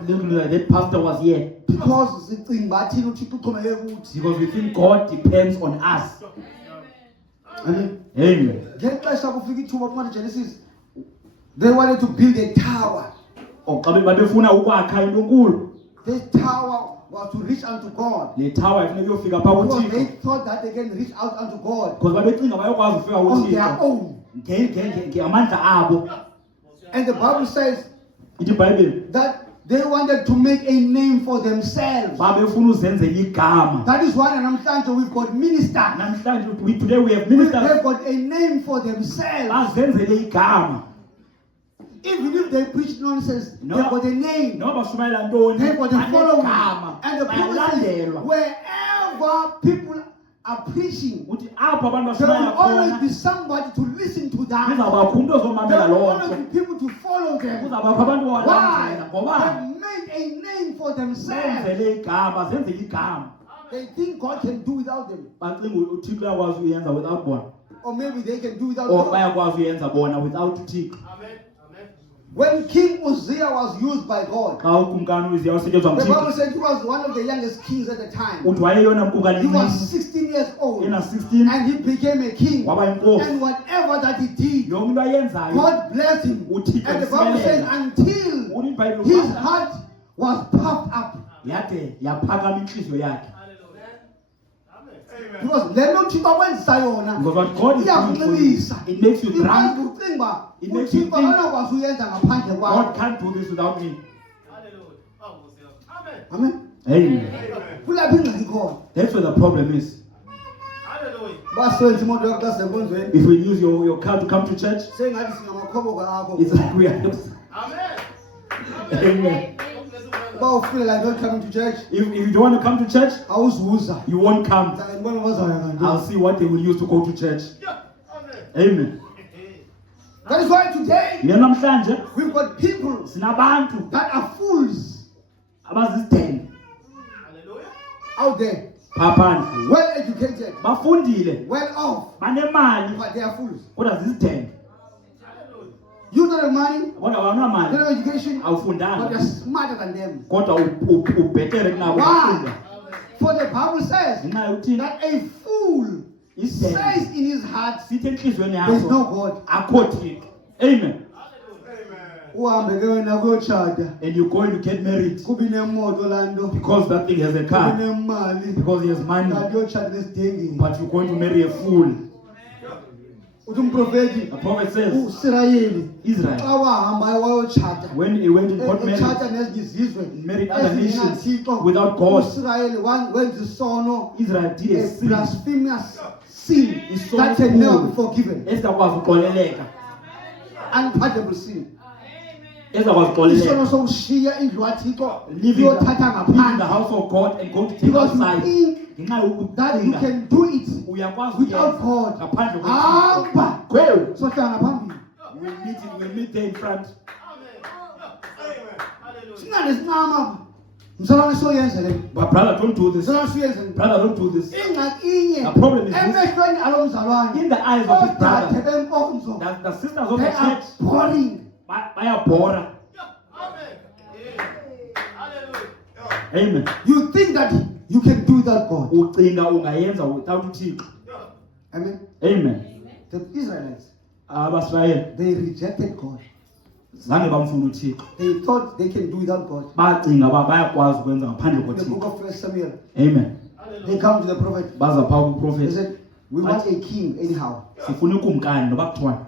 looking like that pastor was here? because sicinga bathini uthixo uxhomeke kuthi Because we think God depends on us. amen Amen. ngeli xesha kufika ithuba kumane Genesis they wanted to build a tower Xa babefuna ukwakha into enkulu, this tower was to reach unto God le tower ifuna kuyofika phaa because they kuThixo. thought that they can reach out unto God Because babecinga bayokwazi ufika on their kuThixo own ngamandla abo. and the Bible says Ithi iBhayibhile that they wanted to make a name for themselves. babefuna uzenzela igama. That is why namhlanje we've got ministers. Namhlanje today we have They've ministers got a name for themselves. bazenzele igama. Even if they preach nonsense, No. they've got a name. Noba bashumayela ntoni, They've got a following. banegama, And the Bible says, bayalandelwa. wherever people are preaching, Uthi apho abantu there will bashumayela always khona be somebody to listen to that. kuzawubakho umntu There ozomamela will loo always nto. be people to follow them. Kuzawubakho abantu Why? bawalandela ngoba They made a name for themselves. benzele igama, zenzele igama. They think God can do without them. Bacinga uThixo uyakwazi uyenza without bona. Or maybe they can do without Or God. bayakwazi uyenza bona without uThixo. When King Uzziah was used by God, Xa ukumkani uZiya usetyenzwa the Bible nguThixo. said he was one of the youngest kings at the time. Uthi wayeyona mkukani He was mncinci, 16 years old ena 16, and he became a king. waba yinkosi. And whatever that he did, Yonke into ayenzayo God blessed him. uThixo And the Bible says usimelela. until Uthi iBhayibhile his uthi heart was puffed up. yade yaphakama inhliziyo yakhe. Because le nto uThixo akwenza yona Because what God is doing for you, iyakunxilisa. it makes you Ikwazi drunk. ucinga uba It makes you uThixo think. akakwazi uyenza ngaphandle God kwakho. can't do this without me. Amen. Amen. Kulapho ingxaki khona. That's where the problem is. Basebenzisa imoto yakho xa sekonzweni. If we use your car to come to church, Sengathi singamakhoboka akho. it's like we are. Amen. Uba ufile like not coming to church, If you don't want to come to church, awuzuza. you won't come. Ndizake ndibone bazawuya kanti. I'll see what they will use to go to church. Amen. That is why today Yena namhlanje we've got people sinabantu that are fools abazizidenge out there. Papa, well educated, bafundile, well off, banemali, but they are fools. kodwa zizithenge. You don't have money, Kodwa you don't awunamali, have education, but awufundanga. you're smarter than them. Kodwa ubhetere kunabo Why? ukufunda. For the Bible says Ngenxa yokuthi that a fool isithenge says in his heart, sithi enhliziyweni there's no yakho God. akho Thixo. Amen. Uhambe ke wena kuyoshada, And you're going to get married kubi nemoto lando, because that thing has a kubi car, nemali, because he has money, kanti uyoshada nesidengeni. but you're going to marry a fool. Uthi umprofeti The prophet says, uSirayeli Israel, xa wahambayo wayoshada, when he went and got married, echata nezinye izizwe married other nations ezingenathixo, without God, uSirayeli wenza isono, Israel did a a sin. blasphemous sin Isono that can never esikhulu be forgiven, esingakwazi uxoleleka, unpardonable sin. ezakwazi Isono uxoleleka. sokushiya indlu kaThixo Living uyothatha in the ngaphandle, house of God and going to take because you outside. think Ngenxa that you yokucinga can do it uyakwazi without ukuyenza God. ngaphandle Hamba Go. sohlala phambili, We'll meet there in front. singane sincama msalwane soyenza le, But brother, don't do this. msalwane soyenza le. Brother, don't do this. Ingxaki inye The problem is this. emehlweni alo mzalwane, In the eyes of his odade brother, benkonzo, the sisters of they the are church, boring. bayabhora. Amen. You think that you can do without God. Ucinga ungayenza without uThixo. Amen. Amen. The Israelites, Abasirayeli they rejected God. zange bamfuna uThixo. They thought they can do without God. Bacinga bayakwazi ukwenza ngaphandle In the book koThixo. of 1 Samuel, Amen. they come to the prophet. Baza phaa They kuprofeti. said, we want a king anyhow. Sifuna ukumkani noba kuthiwa.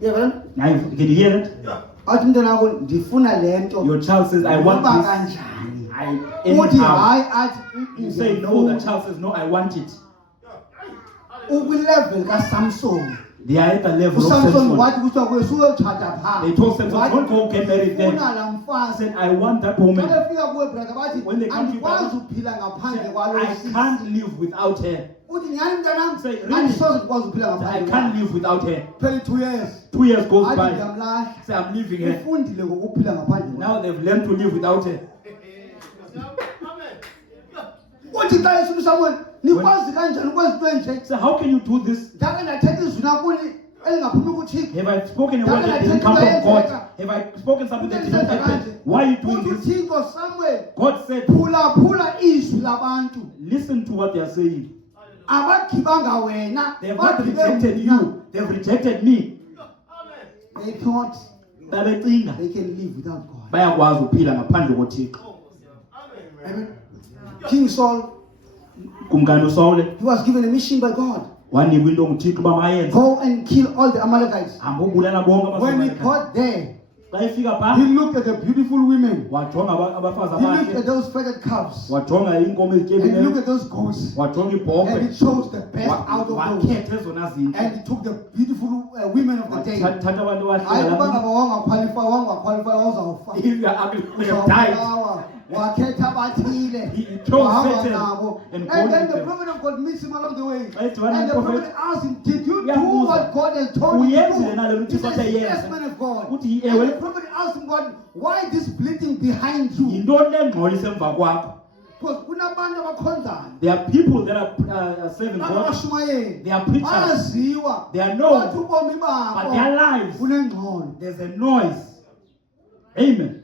Yeah, man. Can you hear that? Athi umntwana wakho ndifuna le nto. Your child says, I want Noba this. kanjani. I Uthi anyhow. hayi athi You say no, the child says no, I want it. ukwilevel kaSamson. They are at the level of uSamson Samson. wathi kuthiwa kuye suyotshata phaa. They told Samson, don't go get married there. Ufuna laa I mfazi. said, I want that woman. Xa befika kuwe brother bathi When they come to you, andikwazi brother, uphila ngaphandle Say, kwalo I sisi. can't live without her. Uthi nyhani mntanam Say, really? andisoze ndikwazi uphila I ngaphandle can't kwayo. live without her. Phela 2 years 2 years goes athi by. ndiyamlahla. Say, I'm leaving her. Ufundile ngokuphila ngaphandle kwayo. Now they've learned to live without her. Uthi xa esithi uSamuel nikwazi kanjani ukwenza into enje? So how can you do this? Ndake ndathetha izwi nakuni elingaphumi kuThixo. Have I spoken a word that didn't come from God? Have I spoken something that did not happen? Why are you doing Uthi this? uThixo Samuel God said, phulaphula izwi labantu. listen to what they are saying. Abagibanga wena. They have not bagibe rejected mina. you. They have rejected me. They thought Babecinga they can live without God. bayakwazi ukuphila ngaphandle koThixo. Amen. King Saul, Kumkani uSawule he was given a mission by God. wanikwa into nguThixo uba mayenze. Go and kill all the Amalekites. Hamba ubulala bonke When he abaseMarika. got there, Xa efika he phaa looked at the beautiful women. wajonga abafazi He looked at abahle, those fatted calves. wajonga iinkomo And he looked ezityebileyo, at those goats. wajonga And ibhokhwe, he chose the best out of those. wakhetha ezona zinto. And he took the beautiful women of the day. Wathatha abantu Hayi abahle kuba lapha. ngaba wangaqqualify wawuzawufa. If you are ugly, you have died. Uzawubulawa. Wakhetha abathile. He chose Wahamba certain nabo. and And then called the them. prophet of God meets him along the way. Right, one And the prophet- prophet asked him, did you do Uyabuza. what God has told you to Uyenzile na le do? nto He uThixo says, athe yes, yenze? man of God. Uthi, And ewe. the prophet asked him, God, why this bleating behind you? Yintoni le ngxolo isemva kwakho? Because kunabantu abakhonzayo. There are people that are serving God. Abashumayeli. They are preachers. Bayaziwa. They are known. Bathi ubomi But babo their lives, bunengxolo. there's a noise. Amen.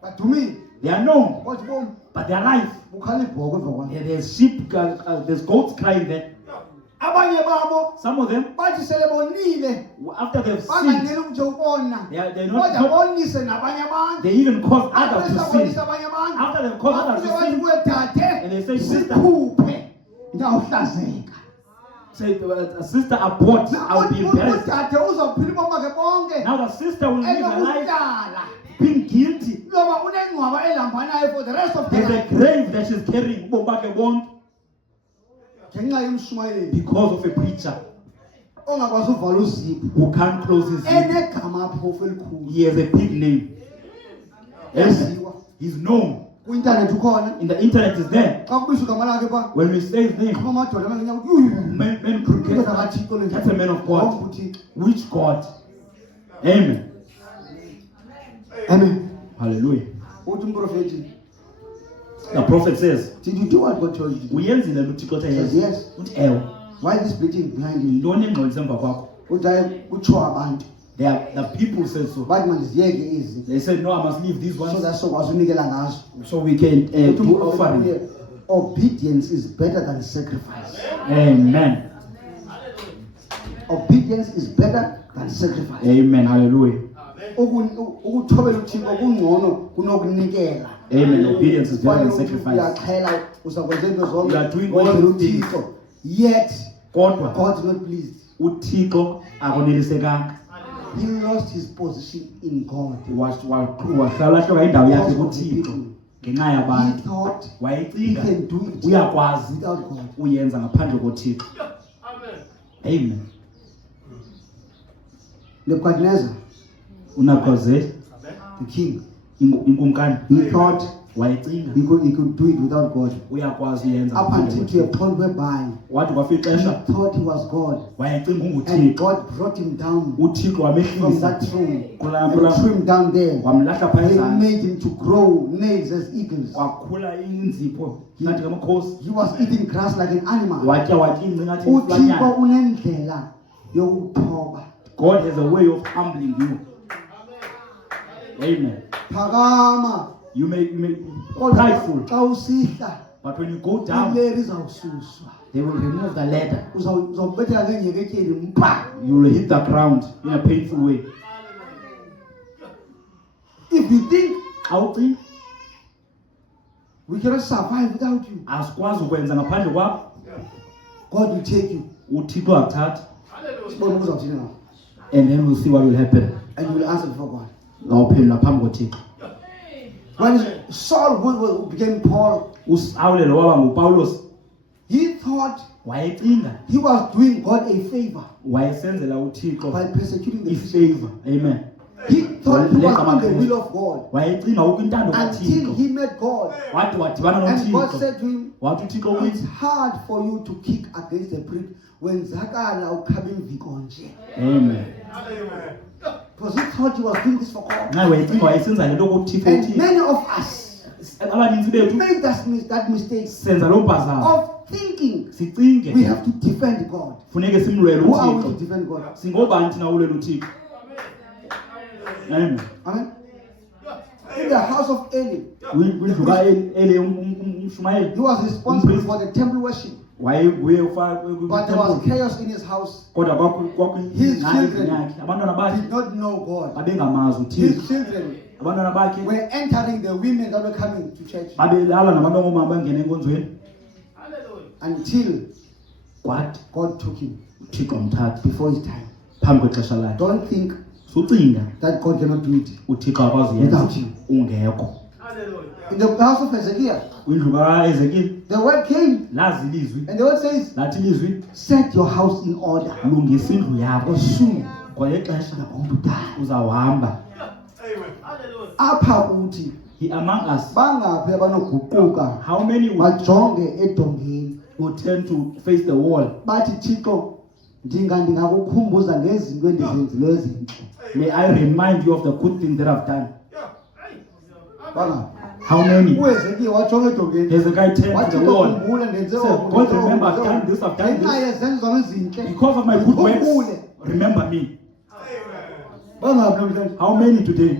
But to me, They are known, bathi ubomi but their life, bukhala ibhoko emva kwabo. there's sheep, there's goats crying there. Abanye babo Some of them, bathi selebonile after they've sinned, banganeli ukuthi ubona. they're not, Kodwa bonise nabanye abantu. they even cause others to Abesabonisa sin. abanye abantu. After they've caused others Bafike to bathi sin, kuwe dade, and they say, sister, sikhuphe ndawuhlazeka. say, sister, abort, I'll be embarrassed. Udade uzawuphila ubomi bakhe bonke Now the sister will live her life enokuhlala. being guilty. Ngoba unengcwaba elambanayo for the rest of the There's life. a grave that she's carrying ubomi bakhe bonke Ngenxa yomshumayeli because of a preacher ongakwazi uvala uzipho. who can't close his lips. Enegama aphofu elikhulu. He has a big name. Yaziwa. He's known. Ku-internet ukhona. In the internet is there. Xa kubizwa igama lakhe phaa. When we say his name, Apha amadoda amanye uthi, men cricket, that's a man of God. Which God? Amen. Amen. Hallelujah. Uthi umprofeti The prophet says, Did you do what God told you to do? uyenzile lo Thixo He says, eyenza. yes. Uthi ewe. Why this bleating behind you? Yintoni engxolisa emva kwakho? Uthi hayi kutsho abantu. The people said so. Bathi mandiziyeke ezi. They said, no, I must leave these So ones that sokwazi unikela ngazo. so we can Uthi do uMprofethi offering. uye, obedience is better than sacrifice. Amen. Obedience is better than sacrifice. Amen. Hallelujah. Ukuthobela uThixo kungcono kunokunikela. Amen. Obedience is better than sacrifice. Uyaxhela uzakwenza into You are zonke. doing all Wenzela these things. uThixo. Yet Kodwa God is not pleased. uThixo akonelisekanga. He lost his position in God. Wahlala indawo yakhe kuThixo ngenxa He yabantu. thought he Wayecinga can do it uyakwazi without God. uyenza ngaphandle koThixo. Amen. Nebuchadnezzar, Unakhozeli the king, inkumkani he thought wayecinga he could do it without God. uyakwazi uyenza Up ngaphandle until to a koThixo. point whereby Wathi kwafika he ixesha thought he was God. wayecinga And unguThixo. God brought him down uThixo from wamehlisa that throne Kula- and kula- threw him down there. wamlahla He phezulu made him to grow nails as eagles. wakhula inzipho ngathi ngamakhosi He was eating grass like an animal. watya ingci ngathi uThixo isilwanyana. unendlela yokuthoba. God has a way of humbling you. Amen. Phakama. You may Kodwa prideful, xa usihla but when you go down, ileri izawususwa. they will remove the ladder. Uzawubetheka ngenyeketyeni mpa. You will hit the ground in a painful way. If you think Awucingi we cannot survive without you, asikwazi ukwenza ngaphandle kwakho, God will take you. uThixo akuthatha, Sibone uzawuthini na. and then we'll see what will happen. And you will answer before God. Zawuphendula phambi koThixo. When Saul who became Paul, uSawule lo waba nguPawulos he thought wayecinga he was doing God a favor wayesenzela uThixo by persecuting the Christians. ifavor. Amen. He thought he was in the will of God Wayecinga ukuintando until kaThixo. he met God. Wathi wadibana And God noThixo. said to him, Wathi uThixo it's uthi, hard for you to kick against the prick when Zakala ukhaba imviko nje. Amen. Because he thought he was doing this for God. Nxa wayecinga wayesenza le nto kuThixo And uThixo. many of us Abaninzi bethu made that mistake senza lo mpazamo. of thinking we Sicinge have to defend God. funeke simlwele Who are we to uThixo. defend God? Singobani thina ulwela uThixo? Amen. Amen. In the house of Eli, Kwindlu kaEli umshumayeli he was responsible for the temple worship. wayeguye ufaka But there was chaos in his house. kodwa His kwakwingxaki children yakhe. Abantwana bakhe did not know God. babengamazi His uThixo. children Abantwana bakhe were entering the women that were coming to church babelala nabantu abangomama bangena enkonzweni until kwathi God took him uThixo amthatha before his time. phambi kwexesha lakhe. Don't think Sucinga that God cannot do it. uThixo akwazi yenza Without you. ungekho. In the house of Hezekiah, Kwindlu kaEzekiel the word came lazi ilizwi and the word says, lathi ilizwi set your house in order. lungisa indlu yakho Or soon kwayexesha you're going to die. uzawuhamba. Apha uthi He among us, bangaphi abanoguquka how many bajonge edongeni will turn to face the wall? bathi Thixo ndingakukhumbuza ngezinto endizenzileyo ezintle. May I remind you of the good things that I've done. Bangaphi? How many? uHezekiya wajonga edongeni Hezekiah turned wathi to the wall. khumbula ndenze Say, oku, God, ndenze oku, remember, I've ndenze done oku. this, I've done Ngenxa this. yezenzo zam ezintle Because of my good works, Ukhumbule. remember me. Bangaphi namhlanje? How many today?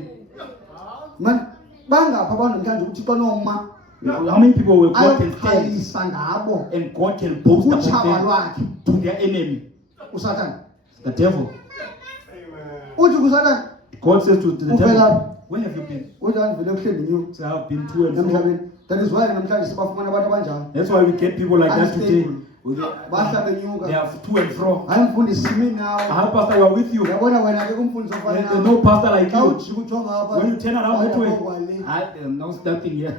Man, bangaphi abantu namhlanje uThixo noma How many people will God can stand ayokhalisa ngabo and God can boast utshaba about lwakhe them to their enemy, uSathane. the devil? Uthi kuSathane God says to the devil, uvela where have you been? uthi andivele kuhleli nyuka So I've been to and fro. emhlabeni. That is why namhlanje sibafumana abantu abanjalo. That's why we get people like that today. Bahla They benyuka. have to and fro. Hayi mfundisi simi nawe. Our pastor, we are with you. Yabona wena ke kumfundisi ofana There's nawe. no pastor like Xa you. ujika ujonga apha. When you turn around that way, Bayabonga le. no nothing here.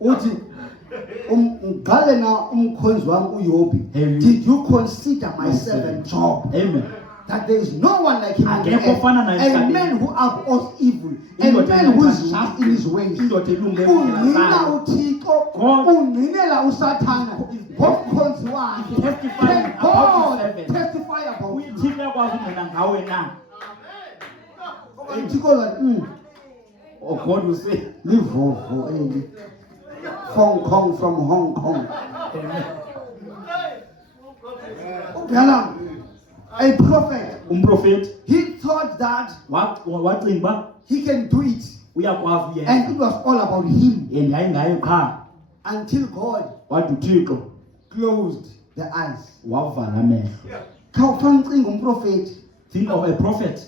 Uthi ngale na umkhonzi wami uYobi. Have you- Did you consider my servant Job? Amen. That there is no one like him on the Akekho earth. ofana naye A emhlabeni. man who abhors evil, a Indoda man who is enothando. just in his ways. Indoda elunge endleleni Ungqina zayo. uThixo, God ungqinela uSathana ngomkhonzi wakhe. Testifying Can about God his servant. testify about you? uThixo yakwazi ukungena ngawe na. Uthixo wathi, Or God will say, livovo eli. Hong Kong from Hong Kong. Ubhala, a prophet, umprofeti he thought that wacinga uba he can do it. uyakwazi And uyenza it was all about him and yayingayo qha until God wathi uThixo closed the eyes. wavala amehlo. Khawufuna ucinga umprofeti Think of a prophet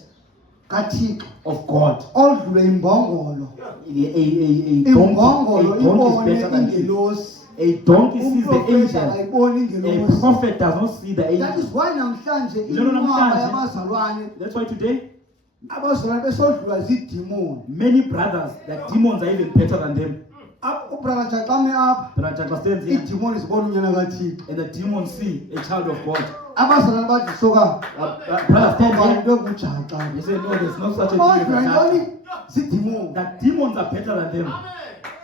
kaThixo of God. odlule imbongolo. A Imbongolo donkey is ibone better than you. ingelosi. A donkey sees the Umprofeti angel. akayiboni A ingelosi. prophet does not see the That angel. is why namhlanje You know inqwaba namhlanje? yabazalwane That's why today abazalwane besodlula ziidemoni. many brothers, the demons are even better than them. Ubrother Jaxame apha But Jacob stands here iidemoni zibona unyana kaThixo. and the demons see a child of God. Abazalwane bathi soka Brother stands abantu here. bekujaxa. He said, no, there's no such a Kodwa thing as a child. yintoni? Ziidemoni. The demons are better than them.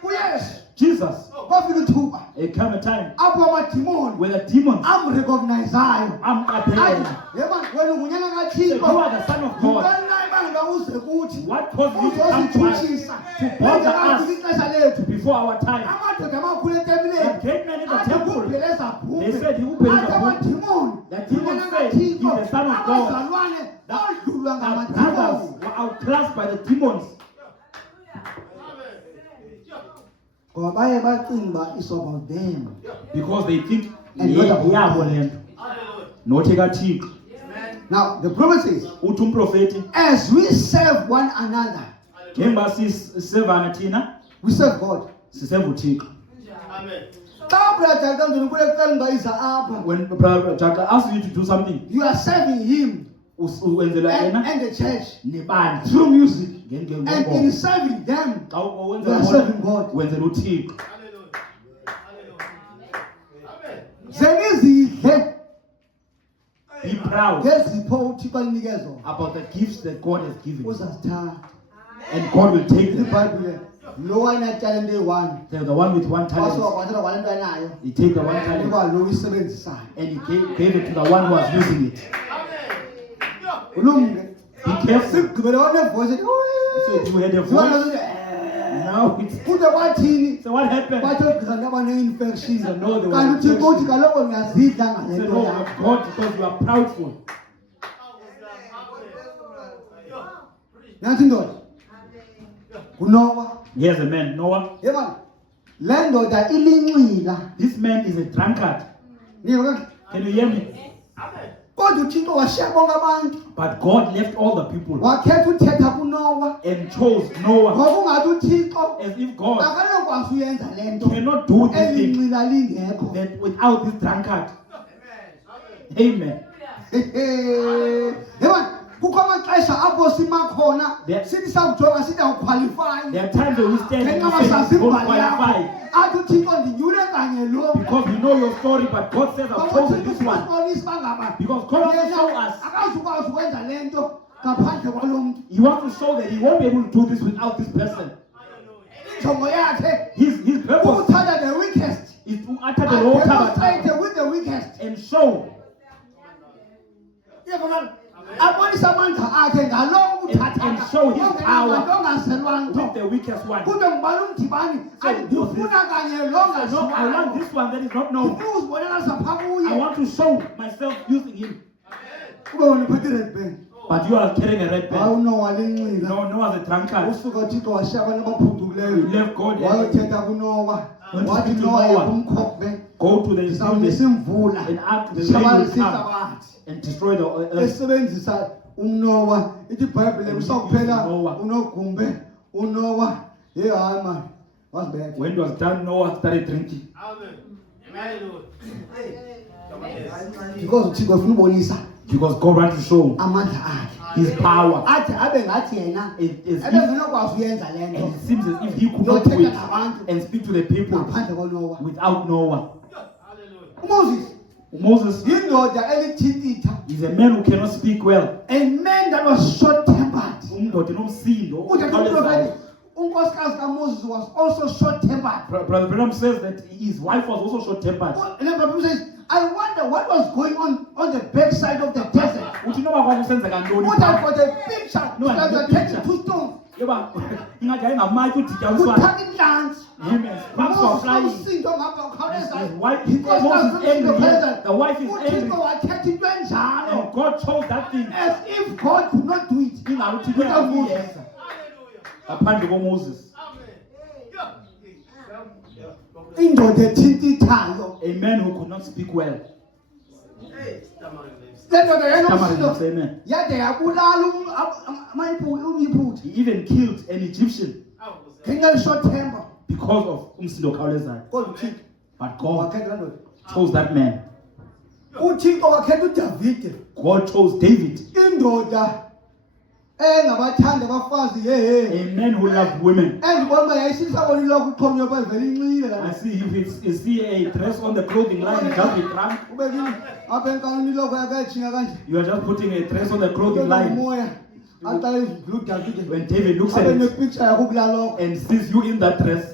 uYesu Jesus, kwafika ithuba there came a time apho amademoni where the demons amrecognizayo amqaphele. athi yeba wena ungunyana Say, you kaThixo. are the son of God. Yintoni na ibangela uze kuthi What caused you to come to us uzosithutshisa to bother bengekafika us ixesha lethu. before our time? Amadoda amakhulu The etebuleni great men in the athi temple, kupheleza they said, "You will athi the amademoni The demons ungunyana said, kaThixo. "He's the son of God." Abazalwane badlulwa Our brothers ngamademoni. were outclassed by the demons Ngoba baye bacinga uba it's about them. because they think And not about yabo God. le nto. Not ekaThixo. Now the prophet says, Uthi umprofeti, as we serve one another, njengoba sisevana thina, we serve God. siseva uThixo. Xa brother kanjani kule cela ungayiza apha, When Brother Jacob asks you to do something, you are serving him wenzela yena and the church nebandla through music. ngengoma. And in serving them, Xa you are wenzela serving bona, God. wenzela uThixo. Zenizidle Be proud ngezipho uThixo alinike zona. about the gifts that God has given you. Uzazithatha. And God will take them. IBhayibhile lo wayenatalente eyi-1 The one with one wasuka talent, kwathatha kwale nto anayo he take the one talent uba lo uyisebenzisayo. and he gave it to the one who was using it. Ulumke. Be careful. Sigqibele wanevoice So you had a voice. Now it's kude kwathini so what happened? bathi ogqiza nto abane-infection So no, they were kanti uthixo uthi infection. kaloku ngiyazidla ngale Say nto no, yakho. God, because you are proudful. Nansi indoda ngunowa Here's a man, Noah. yebana le ndoda ilincila This man is a drunkard. niva Can you hear me? kodwa uthixo washiya bonke abantu But God left all the people wakhetha uthetha kunowa and chose Noah ngoba ungathi uthixo as if God akanokwazi uyenza le nto cannot do this thing elincila lingekho. that without this drunkard. Amen. Yebona kukho amaxesha apho sima khona There- sithi sawujonga sithi awukhwalifayi There are times when we stand and ngenxa we say, basazi don't imbali yakho qualify. athi uthixo ndinyule kanye lo Because we know your story, but God says, I've chosen this one. usibonisa uba ngaba Because God wants to yena show us. akazukwazi ukwenza le nto ngaphandle kwalo mntu. He wants to show that he won't be able to do this without this person. Injongo yakhe His purpose ukuthatha the weakest is to utter the Lord ademonstrate with the weakest. and show Yebona abonisa amandla akhe ngalo And show his power ongazelwa nto with the weakest one. kube ngubani umdibani So athi ndifuna kanye lo No, I want ngaziwayo this one that is not known. ndifuna uzibonakalisa phaa I kuye want to show myself using him. kube wena uphethe i-red band. But you are carrying a red hayi band. unowa lincila No, Noah's a drunkard. usuka uthixo washiya abantu abaphucukileyo You left God and wayothetha kunowa Went to wathi speak to nowa Noah. kumkhokhe go to the ndizawumisa imvula and ask the rain shabalisa will come ihlabathi and destroy the earth. esebenzisa umnowa ithi ibhayibhile And usawuphela use Noah. unogumbe unowa hayi mani wazibetha When it was done, Noah started drinking. because uthixo efuna ubonisa Because God wanted to show amandla akhe his power. athi abe ngathi yena As ebengenokwazi uyenza le and nto it seems as if he could not do yothetha it nabantu and speak to the people ngaphandle kwanowa. without Noah. uMoses Moses yindoda elithititha, is a man who cannot speak well. a man that was short-tempered. Umndoda enomsindo, Uthi okhawulezayo. uprofeti unkosikazi kaMoses was also short-tempered. Brother Branham says that his wife was also short-tempered. And then Bible says, I wonder what was going on the backside of the desert. Uthi noma kwakusenzeka ntoni What phaa? for the picture? No, Like the the picture. 22 stones. Yeba, Ingathi ayingamatye uditya uswana. kuthatha inhlanzi. Amen. Sparks were flying. Umsindo ngapha ukhawulezayo. His wife, Because Moses that's is angry. umsindo Yes, the wife is angry. uThixo wathetha into enjalo. And God chose that thing. As if God could not do it. Ingawuthi Without Moses. kuyenza. Ngaphandle koMoses. Indoda ethintithayo. A man who could not speak well. Le ndoda yena Stammering, umsindo say amen. yade yabulala umyiphutha He even killed an Egyptian ngenxa ye-short temper. because of umsindo khawulezayo. Kodwa uThixo But God wakhetha le ndoda. chose that man. uThixo wakhetha uDavide. God chose David, Indoda engabathanda abafazi a man who loved women. endibona uba yayisisabona iloko uqhonywe pha ivele inxile I la see if it's, is he a dress on the clothing line, just with ram. ubekile apha enkalweni iloko yakayijinga kanje You are just putting a dress on the clothing line. umoya aqala idlula udavide When David looks abe at it nepicture yakho kulaa loko and sees you in that dress,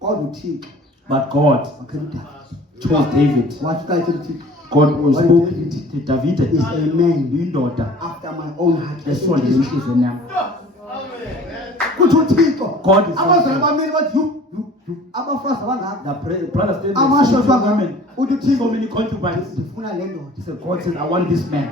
kodwa uThixo but God wakhetha uDavide chose David. wathi xa ethetha uThixo God was Why spoke David? to David. is a man Indoda after my own heart esondele enhliziyweni yami. kuthi uThixo God is abazali faithful. bameli bathi yu abafazi abangaka The brothers said amashosho so angaka women, uthi so uThixo many concubines. ndifuna le ndoda He said, God says, I want this man.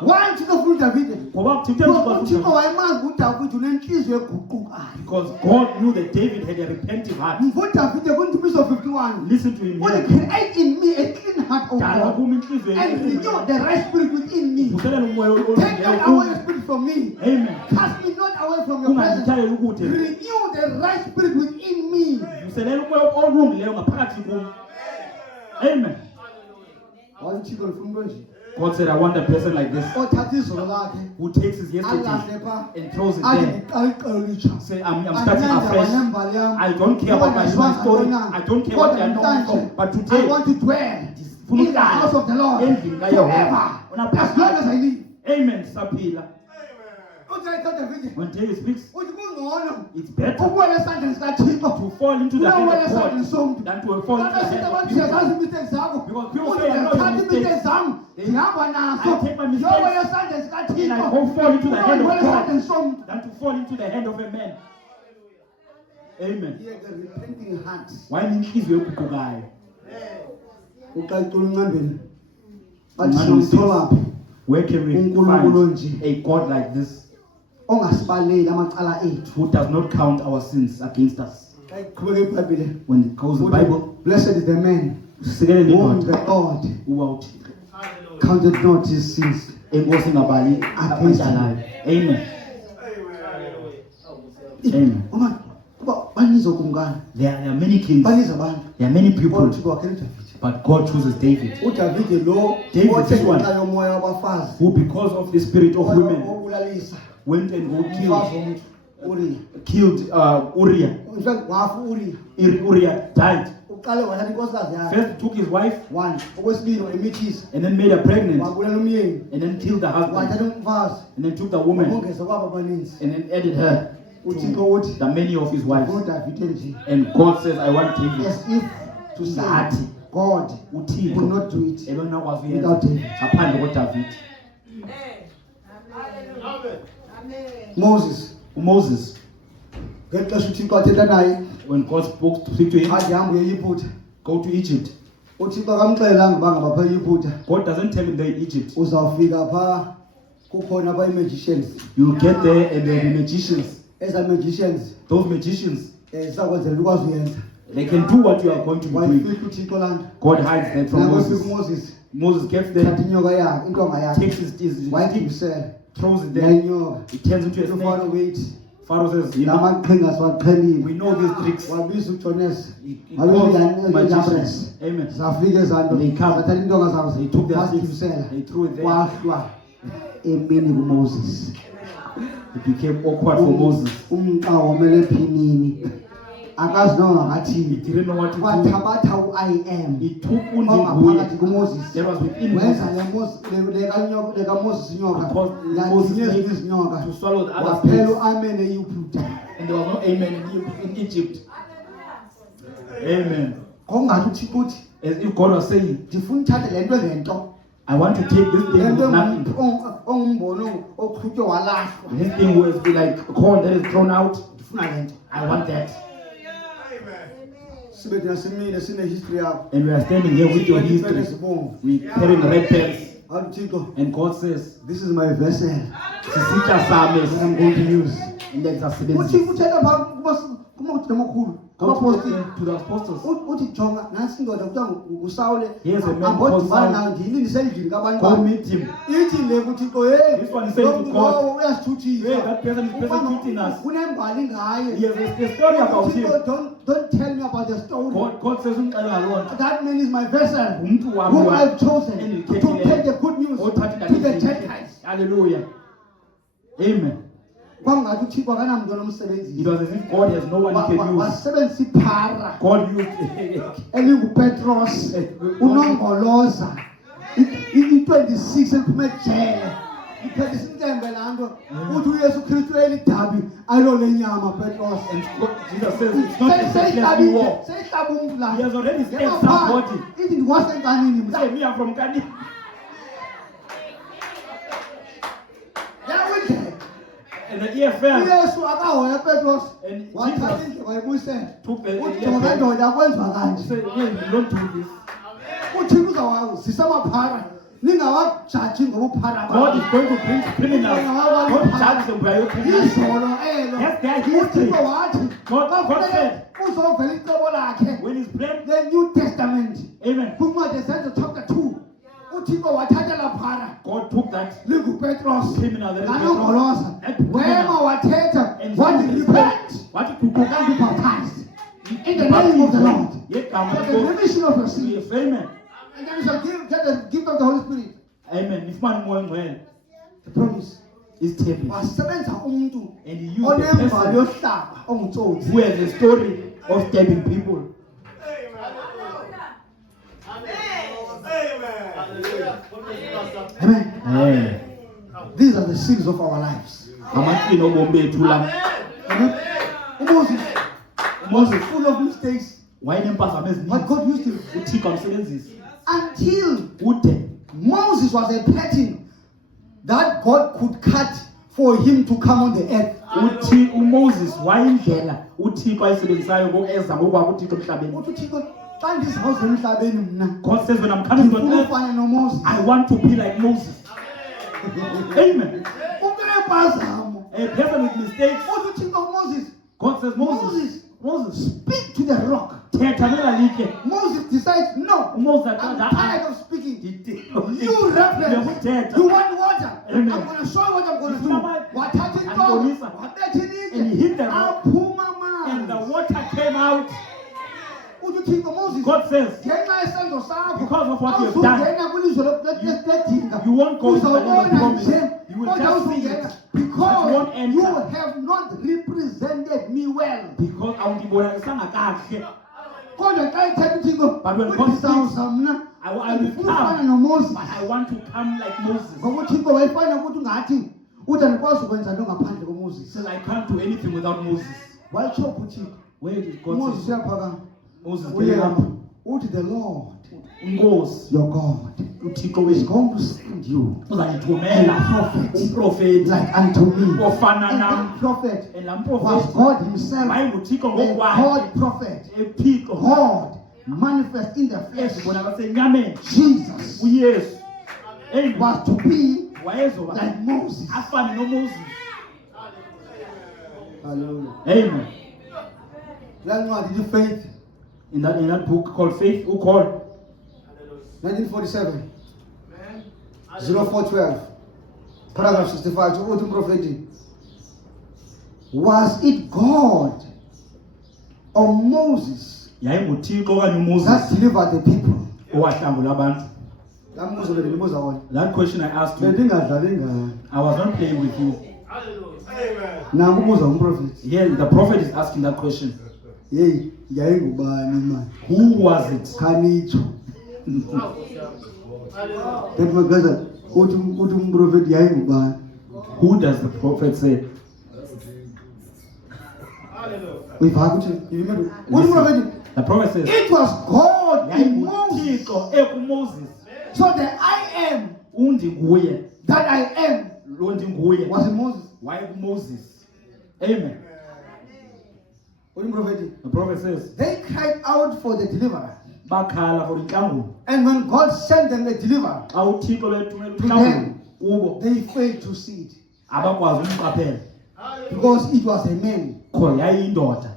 why uThixo ufuna uDavide Ngoba kuthithwe ngoba ukuthi uThixo wayemazi uDavide unenhliziyo eguqukayo because God knew that David had a repentive heart. nguDavide kuNtumiso 51 Listen to him Will here. create in me a clean heart, O Dala God, kum inhliziyo and renew the right spirit within me. Vuselela umoya Take not away your spirit from me. Amen. Cast me not away from your presence. Ungangithaleli ukude. Renew the right spirit within me. Vuselela umoya olungileyo ngaphakathi kum. Amen. Wathixo ngifuna umuntu onje God said, I want a person like this othatha izolo lakhe who takes his yesterday alahle pha and throws it athi there. ngiqala iqelo litsha. Say, I'm starting Andinandaba afresh. nembali yam. I don't care about my human story. I don't care what they are known Kodwa for. But namhlanje, today, I want to dwell in the house of the Lord endlini forever, kaYehova. as long as I live. Amen. Saphila. Uthi ayithatha Davide When David speaks, uthi kungcono it's better ukuwela esandleni sikaThixo to fall into the hand kunowela of esandleni God somntu. than to fall into the Kanti hand of abantu people. siyazazi imistakes zakho. Because people Uthi say, I know your ndiyathatha mistakes. imistakes zam ndihamba nazo I take my mistakes ndiyowela esandleni and I sikaThixo go fall into the hand of kunowela esandleni God somntu. than to fall into the hand of a man. Amen. Yeke repenting heart Why inhliziyo eguqukayo? uqaqula uncambeni bathi Unqanda somthola phi Where can we uNkulunkulu find nje a God like this ongasibaleli amacala ethu. who does not count our sins against us? Xa iqhubeka iBhayibhile When it goes the Bible, blessed is the man sikelele whom indoda the Lord uba uthi counted not his sins. enkosi ingabali abantalayo. Amen. Amen. Uma kuba banizo kumkani There are many kings, baniza abantu there are many kodwa people, uThixo wakhetha uDavide. but God chooses David, uDavide lo David, othe this one. ngenxa yomoya wabafazi who because of the spirit of women obulalisa went and go umfazi killed womntu Uriah. in fact wafa Uriya Uriah died. uqale wathatha inkosikazi yakhe First took his wife one okwesibili wayimithisa and then made her pregnant wabulela umyeni and then killed the husband wathatha umfazi and then took the woman ongeza kwabo abaninzi. and then added her uThixo to uthi the many of his wives. uDavide nje And God says, I want David. as if to say Ngathi God could uThixo not do it ebenokwazi uyenza without David. ngaphandle koDavid. Moses Moses, ngexesha uThixo athetha naye when God spoke to speak to him, athi hamba uyeyiphutha go to Egypt. uThixo akamxelanga uba ngaba pha eyiphutha God doesn't tell him they're in Egypt. uzawufika pha kukhona pha i-magicians You'll get there and there will be magicians. eza magicians Those magicians, sakwenzela ukwazi uyenza they can do what you are going to be doing. wayifika uThixo laa nto God hides that from nakofika Moses. uMoses Moses gets thatha there, inyoka yakhe intonga yakhe takes his stick, wayigibisela throws it there. yayinyoka It turns into a ufana snake. weyithi Pharaoh says, you la know, maqhinga siwaqhelile we know these tricks. wabiza uJones He wabiza calls magicians. iJabres Amen. zafika ezaa nto They come. zathatha intonga zabo They took their sticks, wazigibisela they threw it there. wahlwa emini kuMoses It became awkward for Moses. umqa womele ephinini akazi noma He ngathini didn't know what to do. wathabatha u-I am He took undibuye ongaphakathi kuMoses that was within wenza Moses lekaMoses inyoka Because yatinye Moses ezinye made izinyoka to swallow the other waphela snakes. u-amen eyiphutha And there was no amen in Egypt. Amen. ngokungathi uThixo uthi As if God was saying, ndifuna uthathe le nto ngento I want to take this thing le with nto nothing. ongumbono oqhutywe walahlwa This thing was like a corn that is thrown out. ndifuna le nto I want that. sibe thina simile sine-history yakho And we are standing here with your history. ezibomvu We carrying red pants. athi Thixo, And God says, this is my vessel Sisitya sami that I'm going to use. lenza uthi sibenzisa. uthetha phaa kumagqina amakhulu Go to abapostile to the apostles. uthi jonga nantsi indoda kuthiwa ngusawule Here's a man ambodibana called nayo ndiyini ndisendlini Go kabani meet him. ithi le kuthixo hey This one is saying to God, lowo Hey, uyasithuthisa that person is persecuting us. unembali ngaye He has a story about him. Uthixo, don't tell me about the story. God says, "Umxelela loo nto." That man is my vessel Umntu wami whom wa- I've chosen And to he take the good news Othatha to the indaba Gentiles. Hallelujah. Amen. Kwangathi uthixo akanamntu It onomsebenzisi was as if God has no one he can use. wasebenzisa iphara God used elingupetros unongoloza i-26 eliphume ejele iphethe intembe laa nto uthi uyesu kristu elidabi ayilo lenyama petros and Jesus says it's not a selfless war. seyihlaba umntu la He has already stabbed somebody. ithi ndiwasenkanini Say, mna me, I'm from Kani. yawindlela And the ear fell. uyesu akahoya petros And wathatha Jesus indlela wayibuyisela took the uthi ear jonga fell. ndoda kwenziwa He kanje said, yeah, you don't do this. uthixo uzawazisa amaphara ningawajaji ngobuphara God is going to bring criminals. God judges them by your criminals. izolo elo Yes, they are history. uthixo wathi God said, uzovela icebo lakhe when he's praying, the new testament amen. kwincwadi ezenzo chapter 2 uthixo wathatha laa phara God took that lingupetros criminal that is nanongoloza That wema criminal. wathetha And wathi he repent What you cook and be baptized in the name of the Lord for the remission of your sins, Amen. and then you shall get the gift of the Holy Spirit. Amen. Nifumane umoya ongcwele. The promise. Is taken. Wasebenza umuntu And he used a onembali person yohlaba ongutsotsi. who has a story of stabbing people. Amen. Amen. These are the sins of our lives. Amathina obomi bethu la. Amen. Moses full of mistakes, Wayenempazamo but ezininzi. God used him uThixo amsebenzisa. until Ude Moses was a pattern that God could cut for him to come on the earth. uthi uMoses wayindlela uThixo ayisebenzisayo ngokeza ngokwabo uThixo emhlabeni. Uthi uThixo xa ndizawuza emhlabeni mna God says when I'm coming to ndifuna earth, ufana nomoses. I want to be like Moses. Amen. Umntu unempazamo. A person with mistakes. Uthi uThixo Moses, God says Moses. speak to the rock. Thetha nelalitye. Moses decides, no, uMoses I'm aqala tired of speaking. You You reference. Uyakuthetha. You want water. Amen. I'm going to show you what I'm going to do. Ufuna amanzi. Wathatha intonga, Andibonisa. wabetha ilitye, And he hit the rock. aphuma and the amanzi. water came out. Uthi uThixo Moses, God says, ngenxa yesenzo sakho, Because of what you have done, awuzungena kwilizwe ledinga. you won't go into the land of Uzawubona promise. nje, You will kodwa just see awuzungena, it. But you won't because enter. you have not represented me well. Because awundibonakalisanga kakuhle. Kodwa xa ethetha uThixo, But when God ndizawuza mna, I will ndifuna ufana come, noMoses. but I want to come like Moses. Ngoba uThixo wayefana ukuthi ungathi uthi andikwazi ukwenza nto ngaphandle He koMoses. says, I can't do anything without Moses. Wayetsho uThixo, Where did God uMoses say? uyaphakama. Moses Uye came apha. up. Uthi the Lord, Unkosi, your God, uThixo is wethu, going to send you uzayithumela prophet umprofeti like unto me. ofana And nam. that prophet And laa was mprofeti God himself, wayenguThixo a ngokwakhe. God prophet. ephiko God manifest in the flesh. ezibonakalisa enyameni. Jesus uYesu Amen. was to be wayezoba like Moses. afane noMoses. Hallelujah. Amen. That ncwadi the faith, In that book called Faith, who called 1947, 0412, paragraph 65, uthi umprofeti, was it God or Moses yayinguThixo okanye that uMoses delivered the people? owahlangula abantu. Laa mbuzo bendibuza wona. That question I asked you, Bendingadlali ngayo. I was not playing with you. Nanku ubuza umprofeti. Here the prophet is asking that question. Hey, yayingubani man? Who was it? Khanitsho. That magaza uthi umprofeti yayingubani? Who does the prophet say? Uyiva ukuthi yimelo. Uthi umprofeti, The prophet says, it was God in Moses. yayinguThixo ekuMoses. So the I am undinguye, that I am lo ndinguye was in Moses. wayekumoses. Amen. What the prophet? The prophet says, They cried out for the deliverer. bakhala for inhlangano. And when God sent them a deliverer, Xa uThixo bethumela To inhlangano them. kubo, they failed to see it abakwazi umqaphela because it was a man. kho yayindoda.